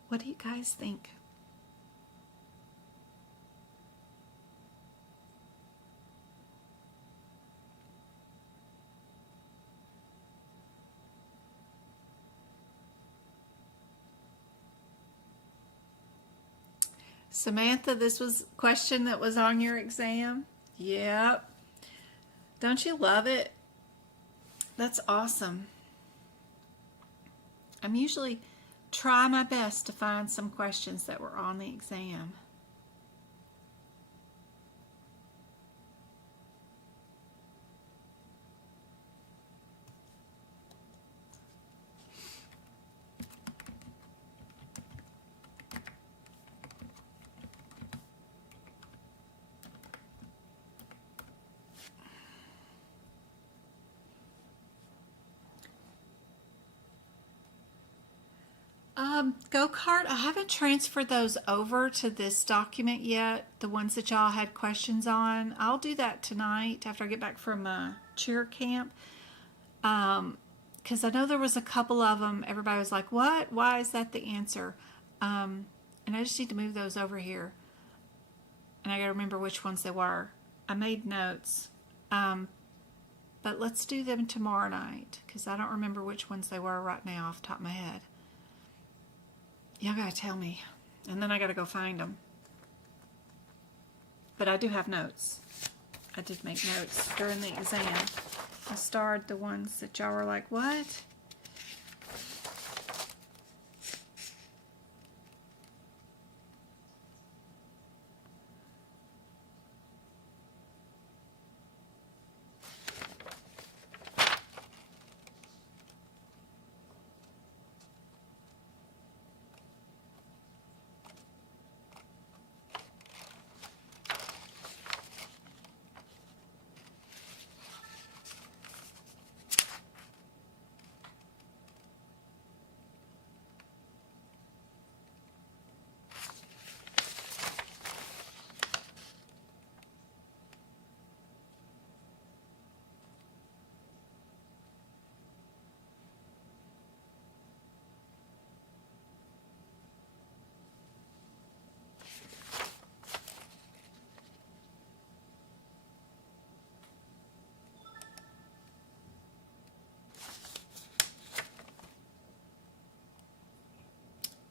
What do you guys think? Samantha, this was a question that was on your exam? Yep. Don't you love it? That's awesome. I'm usually try my best to find some questions that were on the exam. Go-kart, I haven't transferred those over to this document yet, the ones that y'all had questions on. I'll do that tonight after I get back from cheer camp. Because I know there was a couple of them, everybody was like, what? Why is that the answer? And I just need to move those over here. And I got to remember which ones they were. I made notes. But let's do them tomorrow night, because I don't remember which ones they were right now off the top of my head. Y'all gotta tell me, and then I gotta go find them. But I do have notes. I did make notes during the exam. I starred the ones that y'all were like, what?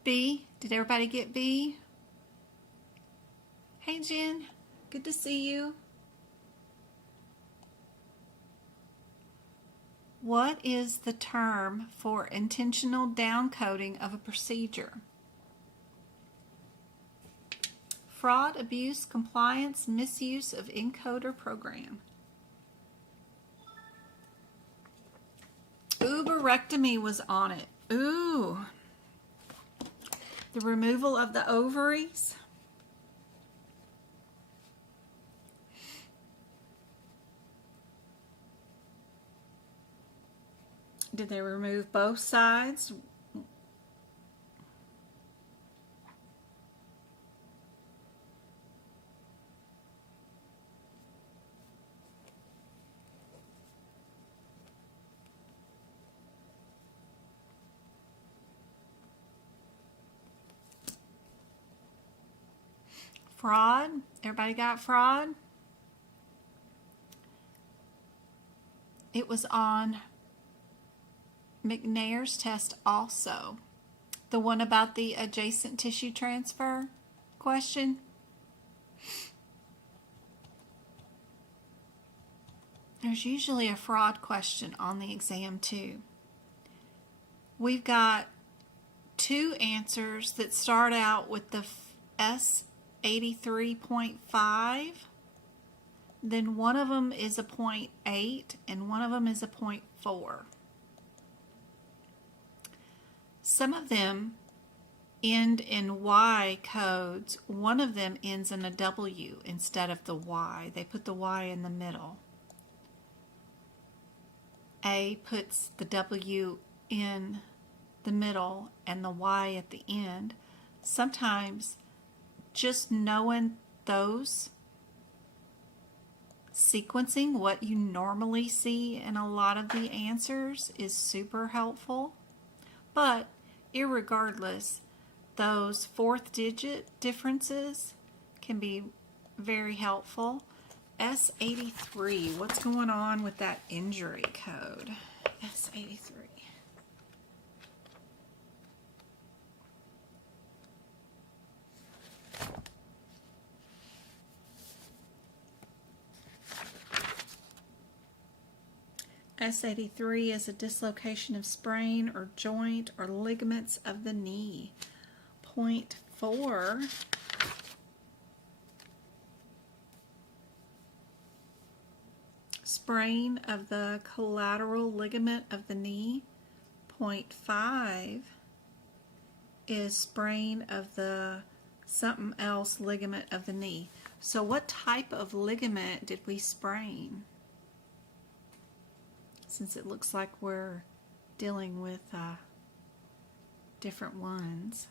B? Did everybody get B? Hey Jen, good to see you. What is the term for intentional downcoding of a procedure? Fraud, abuse, compliance, misuse of encoder program. Uberectomy was on it. Ooh. The removal of the ovaries. Did they remove both sides? Fraud. Everybody got fraud? It was on McNair's test also. The one about the adjacent tissue transfer question. There's usually a fraud question on the exam too. We've got two answers that start out with the S83.5. Then one of them is a 0.8 and one of them is a 0.4. Some of them end in Y codes. One of them ends in a W instead of the Y. They put the Y in the middle. A puts the W in the middle and the Y at the end. Sometimes just knowing those, sequencing what you normally see in a lot of the answers is super helpful. But irregardless, those fourth digit differences can be very helpful. S83, what's going on with that injury code? S83. S83 is a dislocation of sprain or joint or ligaments of the knee. Point 4. Sprain of the collateral ligament of the knee. Point 5 is sprain of the something else ligament of the knee. So what type of ligament did we sprain? Since it looks like we're dealing with different ones.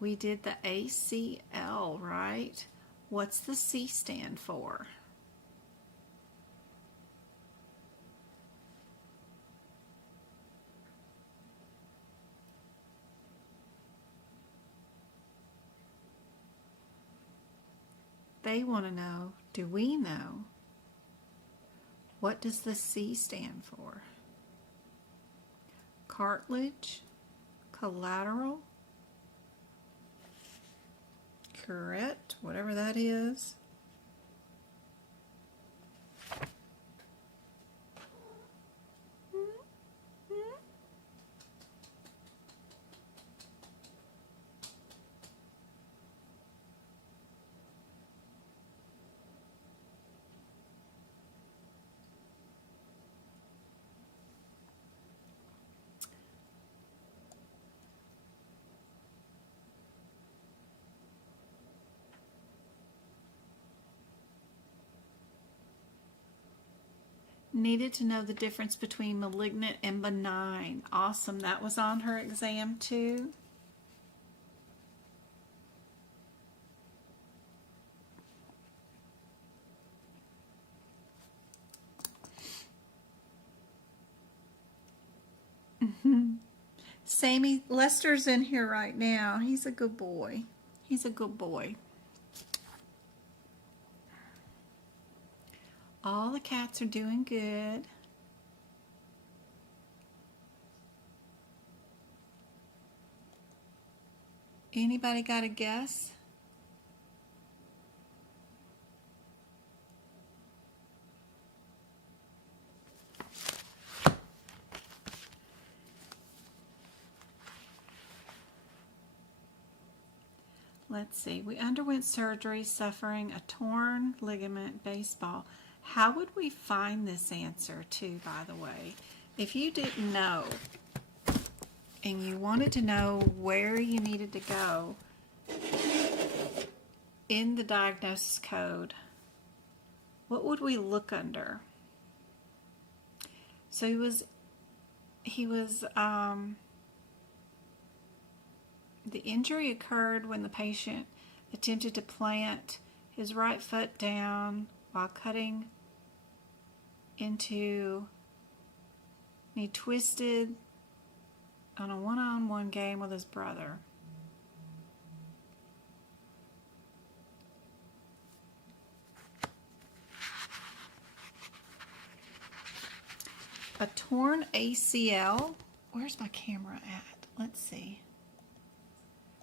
We did the ACL, right? What's the C stand for? They want to know, do we know? What does the C stand for? Cartilage, collateral, correct, whatever that is. Needed to know the difference between malignant and benign. Awesome. That was on her exam too. Sammy, Lester's in here right now. He's a good boy. He's a good boy. All the cats are doing good. Anybody got a guess? Let's see. We underwent surgery suffering a torn ligament baseball. How would we find this answer too, by the way? If you didn't know and you wanted to know where you needed to go in the diagnosis code, what would we look under? So the injury occurred when the patient attempted to plant his right foot down while cutting into, and he twisted on a one-on-one game with his brother. A torn ACL. Where's my camera at? Let's see.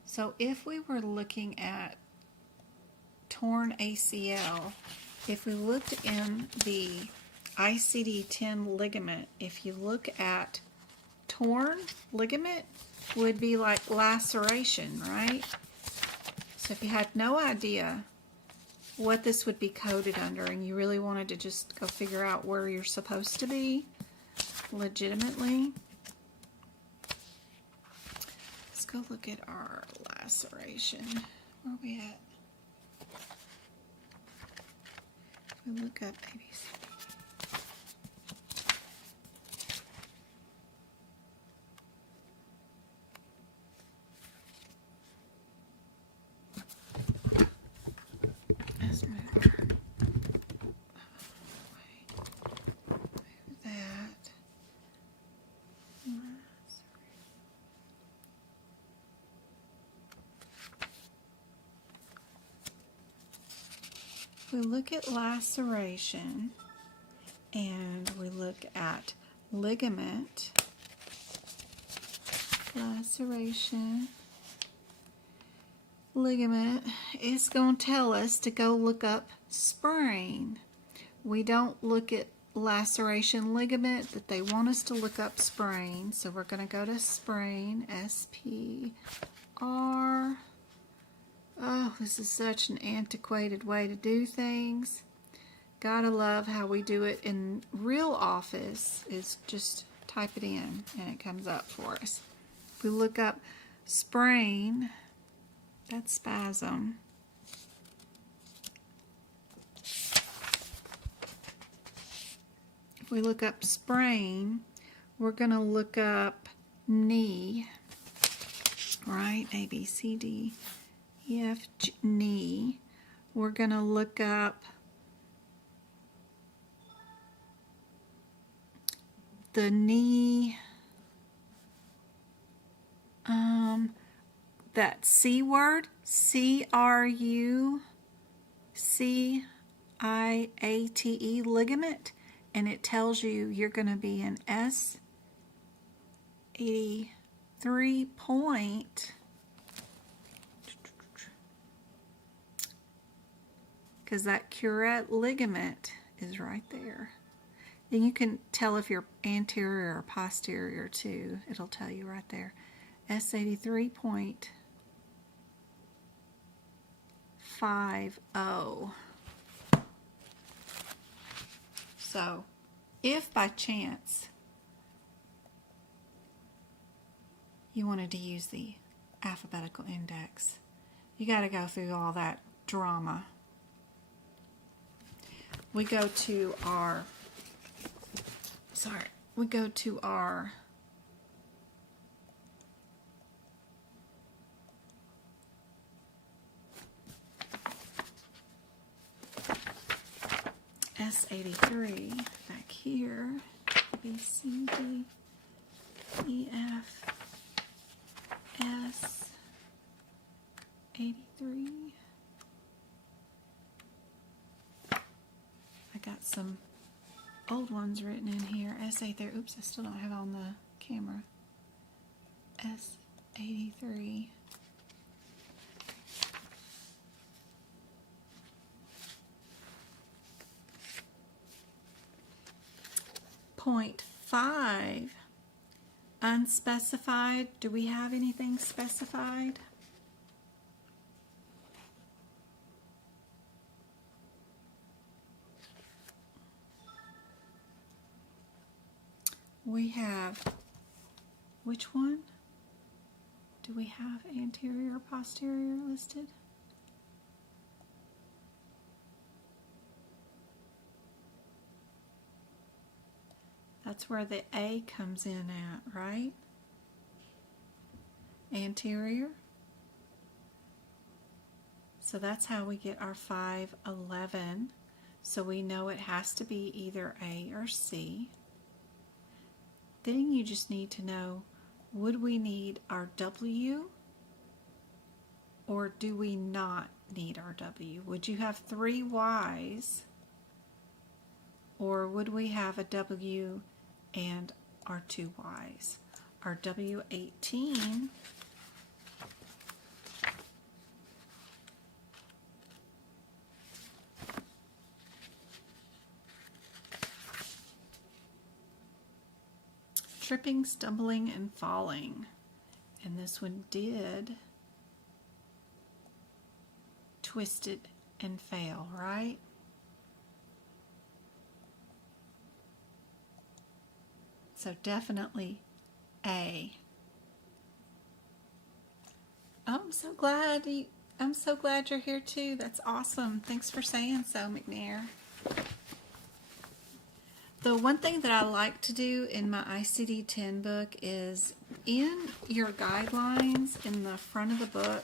So if we were looking at torn ACL, if we looked in the ICD-10 ligament, if you look at torn ligament, would be like laceration, right? So if you had no idea what this would be coded under and you really wanted to just go figure out where you're supposed to be legitimately, let's go look at our laceration. Where are we at? We look up ABCD. Let's move that. We look at laceration and we look at ligament, laceration, ligament, it's going to tell us to go look up sprain. We don't look at laceration ligament that they want us to look up sprain. So we're going to go to sprain, S-P-R. Oh, this is such an antiquated way to do things. Gotta love how we do it in real office, is just type it in and it comes up for us. If we look up sprain, that's spasm. If we look up sprain, we're going to look up knee, right? A, B, C, D, E, F, G, knee. We're going to look up the knee, that C word, C-R-U-C-I-A-T-E ligament, and it tells you you're going to be in S83 point, because that curette ligament is right there. And you can tell if you're anterior or posterior too. It'll tell you right there. S83.50. So, if by chance you wanted to use the alphabetical index, you got to go through all that drama. We go to our S83 back here, B, C, D, E, F, S, 83. I got some old ones written in here. S83. Oops, I still don't have it on the camera. S83. .5 unspecified. Do we have anything specified? We have, which one? Do we have anterior or posterior listed? That's where the A comes in at, right? Anterior. So that's how we get our 511. So we know it has to be either A or C. Then you just need to know, would we need our W or do we not need our W? Would you have 3 Y's or would we have a W and our 2 Y's? Our W18 tripping, stumbling, and falling. And this one did twist it and fail, right? So definitely A. Oh, I'm so glad you're here too. That's awesome. Thanks for saying so, McNair. The one thing that I like to do in my ICD-10 book is in your guidelines in the front of the book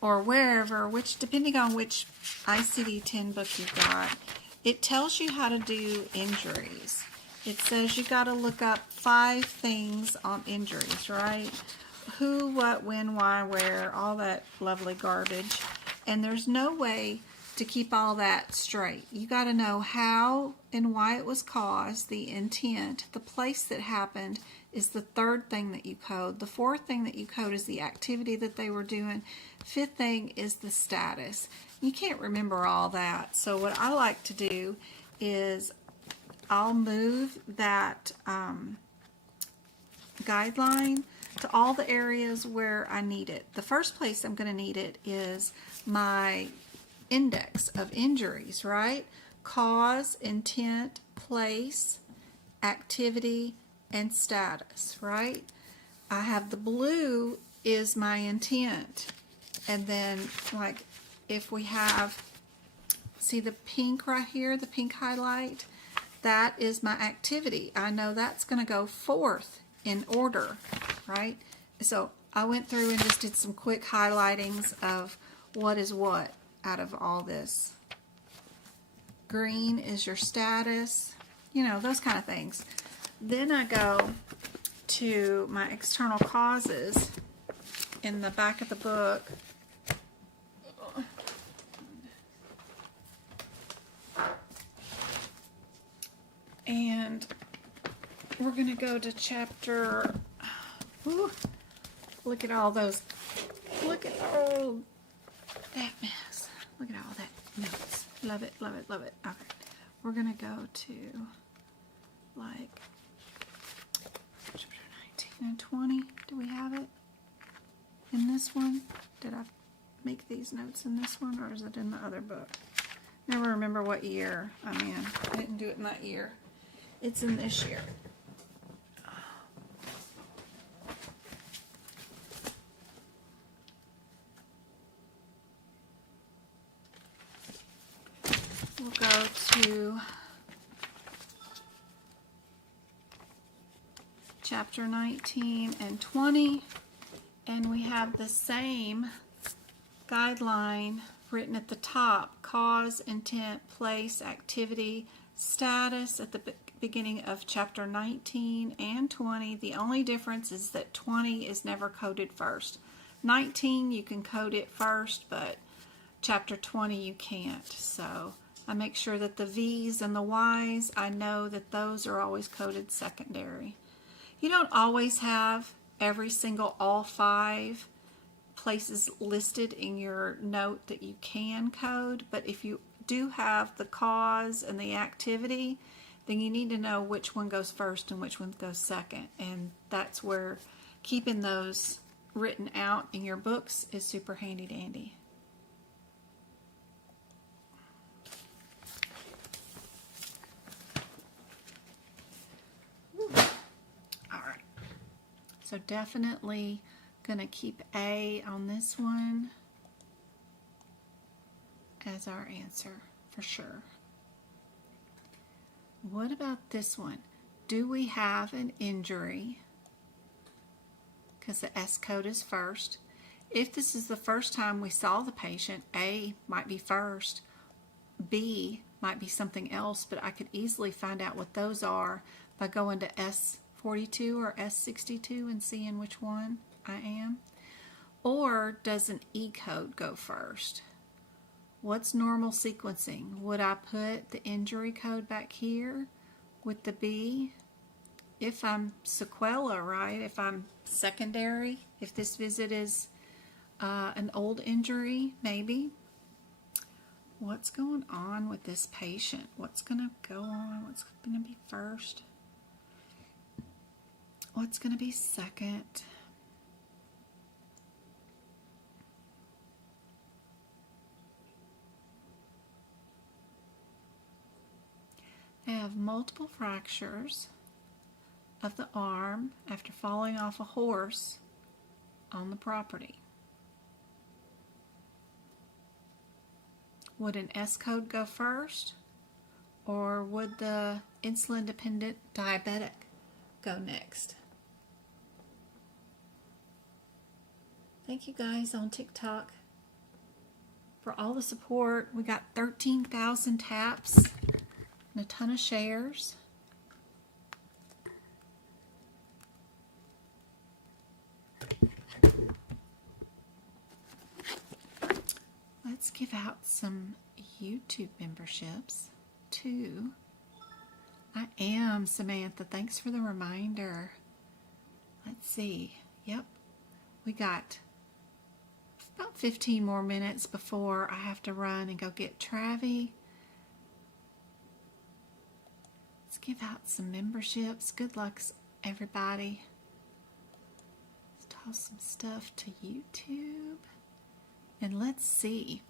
or wherever, depending on which ICD-10 book you've got, it tells you how to do injuries. It says you got to look up 5 things on injuries, right? Who, what, when, why, where, all that lovely garbage. And there's no way to keep all that straight. You got to know how and why it was caused, the intent. The place that happened is the 3rd thing that you code. The 4th thing that you code is the activity that they were doing. 5th thing is the status. You can't remember all that. So what I like to do is I'll move that guideline to all the areas where I need it. The first place I'm going to need it is my index of injuries, right? Cause, intent, place, activity, and status, right? I have the blue is my intent. And then, like, if we have, see the pink right here, the pink highlight? That is my activity. I know that's going to go fourth in order, right? So I went through and just did some quick highlightings of what is what out of all this. Green is your status, you know, those kind of things. Then I go to my external causes in the back of the book. And we're going to go to chapter, look at all those, look at all that mess. Look at all that notes. Love it, love it, love it. Okay. We're going to go to, like, chapter 19 and 20. Do we have it in this one? Did I make these notes in this one, or is it in the other book? Never remember what year I'm in. I didn't do it in that year. It's in this year. We'll go to chapter 19 and 20, and we have the same guideline written at the top: cause, intent, place, activity, status at the beginning of chapter 19 and 20. The only difference is that 20 is never coded first. 19 you can code it first, but chapter 20 you can't. So I make sure that the V's and the Y's, I know that those are always coded secondary. You don't always have every single, all 5 places listed in your note that you can code, but if you do have the cause and the activity, then you need to know which one goes first and which one goes second, and that's where keeping those written out in your books is super handy dandy. Alright, so definitely gonna keep A on this one as our answer for sure. What about this one? Do we have an injury? Because the S code is first. If this is the first time we saw the patient, A might be first, B might be something else, but I could easily find out what those are by going to S42 or S62 and seeing which one I am. Or does an E code go first? What's normal sequencing? Would I put the injury code back here with the B? If I'm sequela, right? If I'm secondary, if this visit is an old injury, maybe. What's going on with this patient? What's going to go on? What's going to be first? What's going to be second? They have multiple fractures of the arm after falling off a horse on the property. Would an S code go first, or would the insulin-dependent diabetic go next? Thank you guys on TikTok for all the support. We got 13,000 taps and a ton of shares. Let's give out some YouTube memberships too. I am Samantha. Thanks for the reminder. Let's see. Yep. We got about 15 more minutes before I have to run and go get Travi. give out some memberships. Good luck, everybody. Let's toss some stuff to YouTube. And let's see.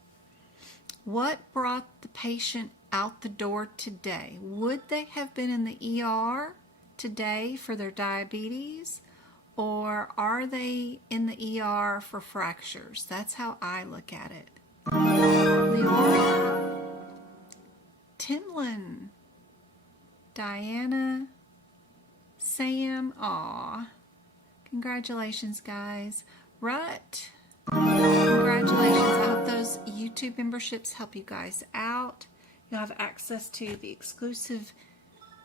What brought the patient out the door today? Would they have been in the ER today for their diabetes? Or are they in the ER for fractures? That's how I look at it. Leora, Timlin, Diana, Sam, aw. Congratulations, guys. Rut, congratulations. I hope those YouTube memberships help you guys out. You'll have access to the exclusive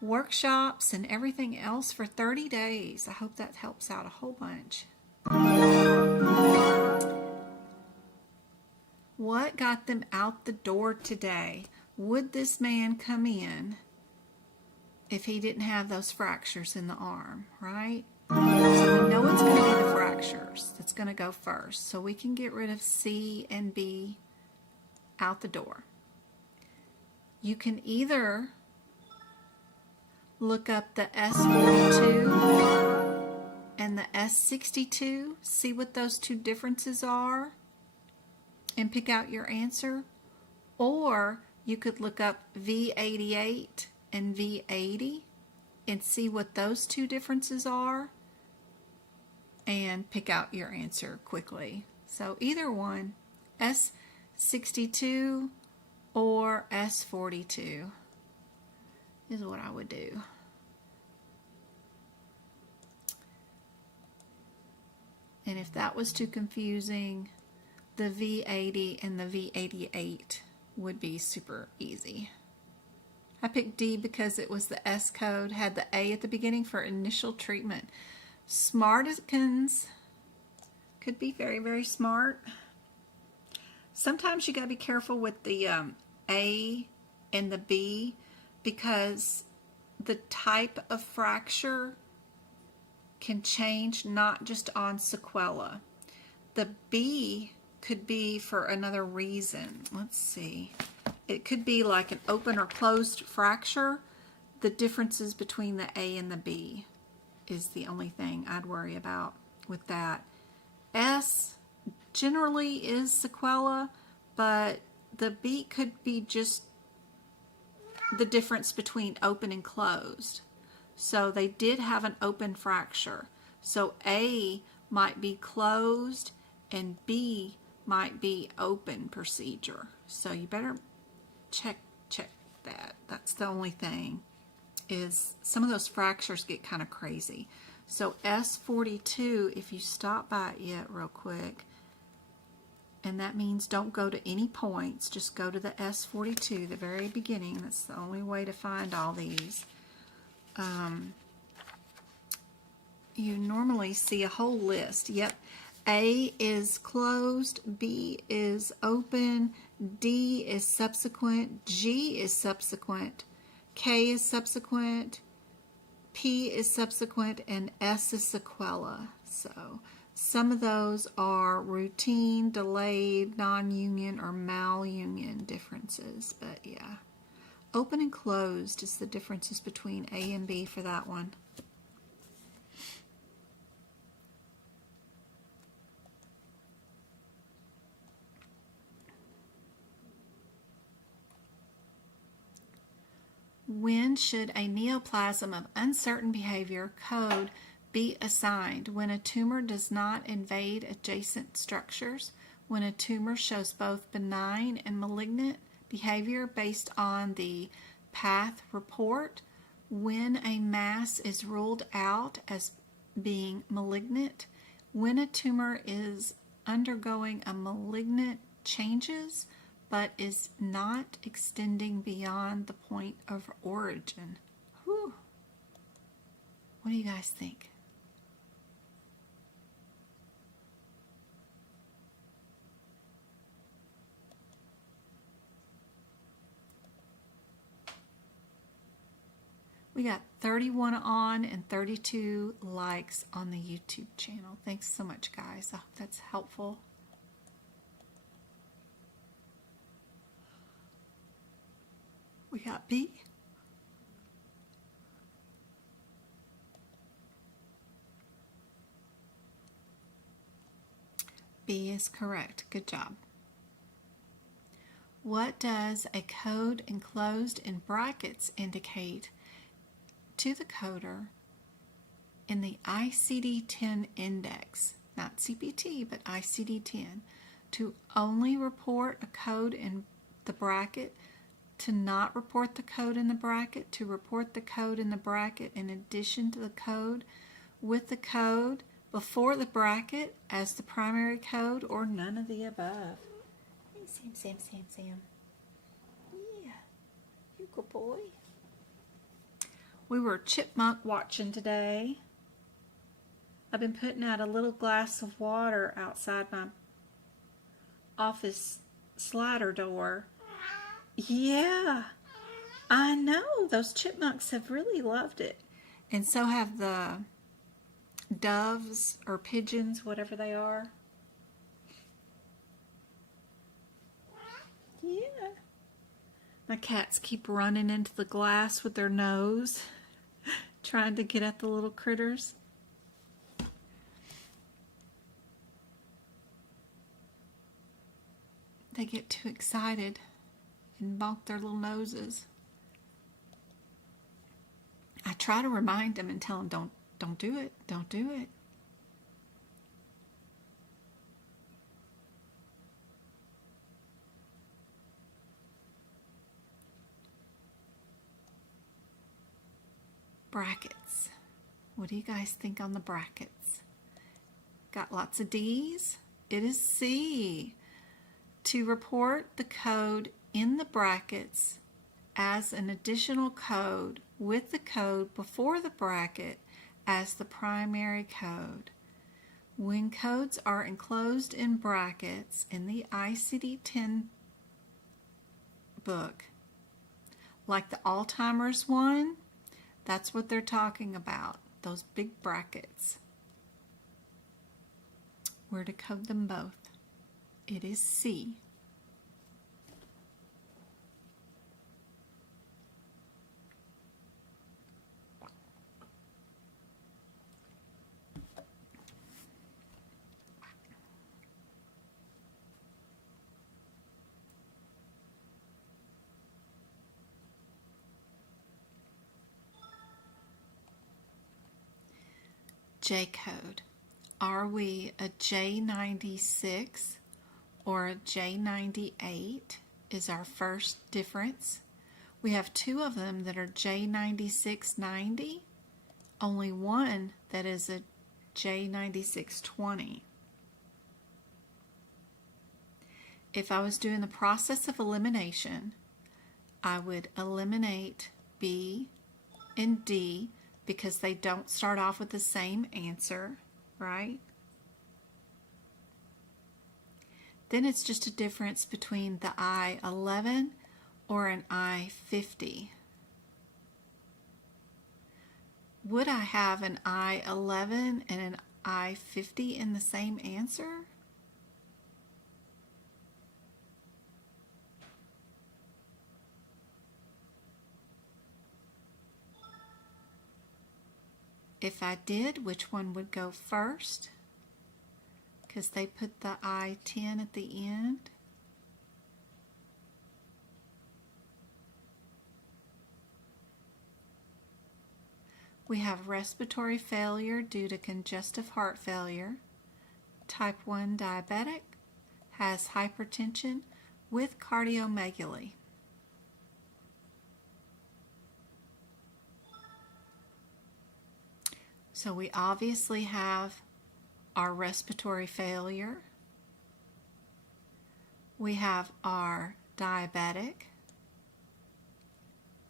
workshops and everything else for 30 days. I hope that helps out a whole bunch. What got them out the door today? Would this man come in if he didn't have those fractures in the arm, right? So we know it's going to be the fractures that's going to go first. So we can get rid of C and B out the door. You can either look up the S42 and the S62, see what those two differences are, and pick out your answer. Or you could look up V88 and V80 and see what those two differences are and pick out your answer quickly. So either one, S62 or S42 is what I would do. And if that was too confusing, the V80 and the V88 would be super easy. I picked D because it was the S code, had the A at the beginning for initial treatment. Smartikins could be very, very smart. Sometimes you got to be careful with the A and the B because the type of fracture can change not just on sequela. The B could be for another reason. Let's see. It could be like an open or closed fracture. The differences between the A and the B is the only thing I'd worry about with that. S generally is sequela, but the B could be just the difference between open and closed. So they did have an open fracture. So A might be closed and B might be open procedure. So you better check that. That's the only thing, is some of those fractures get kind of crazy. So S42, if you stop by it yet real quick, and that means don't go to any points, just go to the S42, the very beginning. That's the only way to find all these. You normally see a whole list. Yep, A is closed, B is open, D is subsequent, G is subsequent, K is subsequent, P is subsequent, and S is sequela. So some of those are routine, delayed, non-union, or malunion differences. But yeah, open and closed is the differences between A and B for that one. When should a neoplasm of uncertain behavior code be assigned? When a tumor does not invade adjacent structures, when a tumor shows both benign and malignant behavior based on the path report, when a mass is ruled out as being malignant, when a tumor is undergoing a malignant changes but is not extending beyond the point of origin. Whew. What do you guys think? We got 31 on and 32 likes on the YouTube channel. Thanks so much, guys. I hope that's helpful. We got B. B is correct. Good job. What does a code enclosed in brackets indicate to the coder in the ICD-10 index? Not CPT, but ICD-10. To only report a code in the bracket, to not report the code in the bracket, to report the code in the bracket in addition to the code, with the code before the bracket as the primary code, or none of the above. Hey, Sam. Yeah, you good boy. We were chipmunk watching today. I've been putting out a little glass of water outside my office slider door. Yeah, I know. Those chipmunks have really loved it. And so have the doves or pigeons, whatever they are. Yeah. My cats keep running into the glass with their nose, trying to get at the little critters. They get too excited and bonk their little noses. I try to remind them and tell them, don't do it, don't do it. Brackets. What do you guys think on the brackets? Got lots of D's? It is C. To report the code in the brackets as an additional code with the code before the bracket as the primary code. When codes are enclosed in brackets in the ICD-10 book, like the Alzheimer's one, that's what they're talking about, those big brackets. We're to code them both. It is C. J code. Are we a J96 or a J98 is our first difference. We have two of them that are J9690, only one that is a J9620. If I was doing the process of elimination, I would eliminate B and D because they don't start off with the same answer, right? Then it's just a difference between the I-11 or an I-50. Would I have an I-11 and an I-50 in the same answer? If I did, which one would go first? Because they put the I-10 at the end. We have respiratory failure due to congestive heart failure. Type 1 diabetic has hypertension with cardiomegaly. So we obviously have our respiratory failure. We have our diabetic.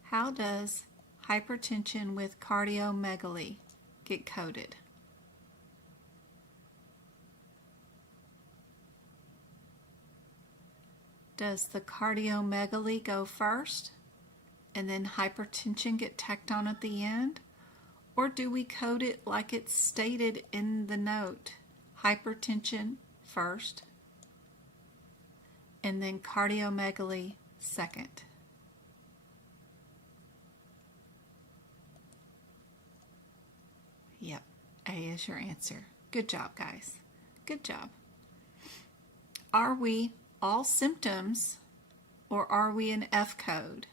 How does hypertension with cardiomegaly get coded? Does the cardiomegaly go first and then hypertension get tacked on at the end? Or do we code it like it's stated in the note? Hypertension first, and then cardiomegaly second. Yep, A is your answer. Good job, guys. Good job. Are we all symptoms or are we an F code?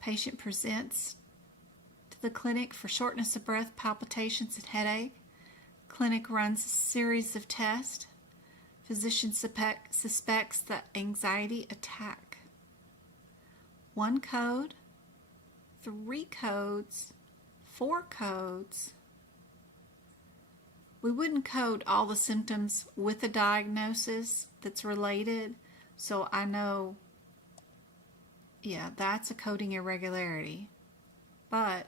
Patient presents to the clinic for shortness of breath, palpitations, and headache. Clinic runs a series of tests. Physician suspects the anxiety attack. 1 code, 3 codes, 4 codes. We wouldn't code all the symptoms with a diagnosis that's related, so I know, yeah, that's a coding irregularity. But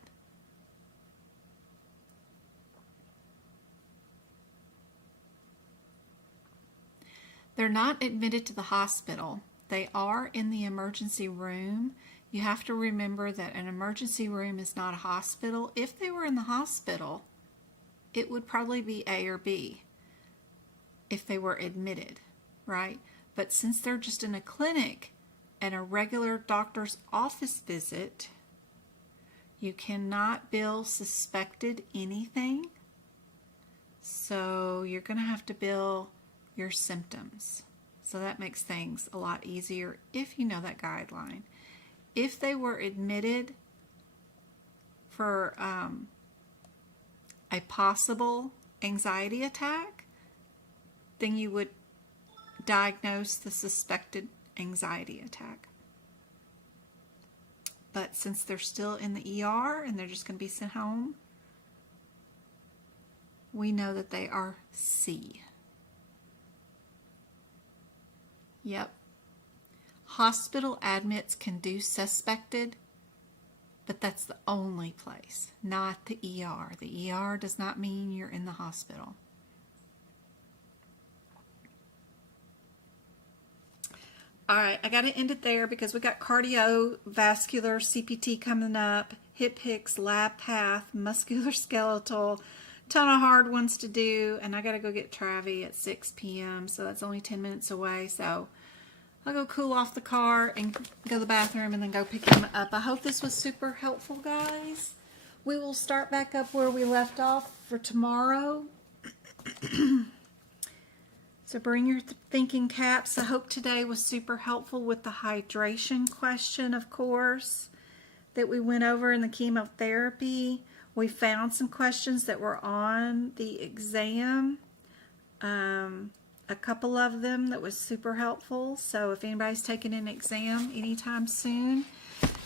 they're not admitted to the hospital. They are in the emergency room. You have to remember that an emergency room is not a hospital. If they were in the hospital, it would probably be A or B if they were admitted, right? But since they're just in a clinic and a regular doctor's office visit, you cannot bill suspected anything. So you're going to have to bill your symptoms. So that makes things a lot easier if you know that guideline. If they were admitted for a possible anxiety attack, then you would diagnose the suspected anxiety attack. But since they're still in the ER and they're just going to be sent home, we know that they are C. Yep. Hospital admits can do suspected, but that's the only place, not the ER. The ER does not mean you're in the hospital. All right, I got to end it there because we got cardiovascular, CPT coming up, hip hicks, lab path, musculoskeletal, ton of hard ones to do, and I got to go get Travi at 6 p.m., so that's only 10 minutes away, so I'll go cool off the car and go to the bathroom and then go pick him up. I hope this was super helpful, guys. We will start back up where we left off for tomorrow. So bring your thinking caps. I hope today was super helpful with the hydration question, of course, that we went over in the chemotherapy. We found some questions that were on the exam. A couple of them that was super helpful. So if anybody's taking an exam anytime soon,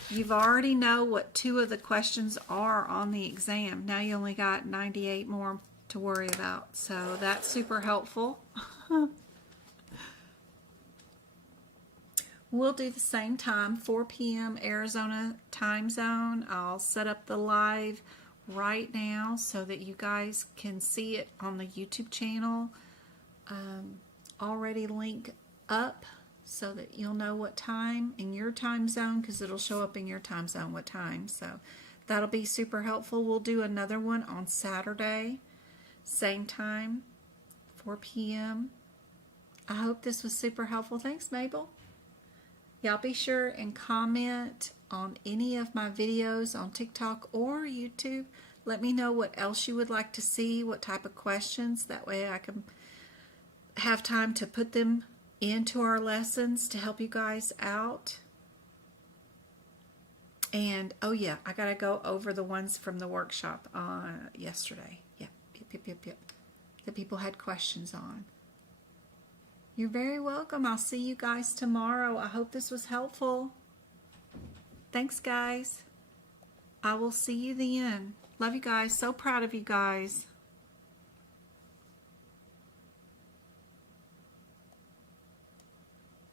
you've already know what 2 of the questions are on the exam. Now you only got 98 more to worry about. So that's super helpful. We'll do the same time, 4 p.m. Arizona time zone. I'll set up the live right now so that you guys can see it on the YouTube channel. Already link up so that you'll know what time in your time zone, because it'll show up in your time zone what time. So that'll be super helpful. We'll do another one on Saturday, same time, 4 p.m. I hope this was super helpful. Thanks, Mabel. Y'all be sure and comment on any of my videos on TikTok or YouTube. Let me know what else you would like to see, what type of questions. That way I can have time to put them into our lessons to help you guys out. And, oh yeah, I got to go over the ones from the workshop yesterday. Yep. That people had questions on. You're very welcome. I'll see you guys tomorrow. I hope this was helpful. Thanks, guys. I will see you then. Love you guys. So proud of you guys.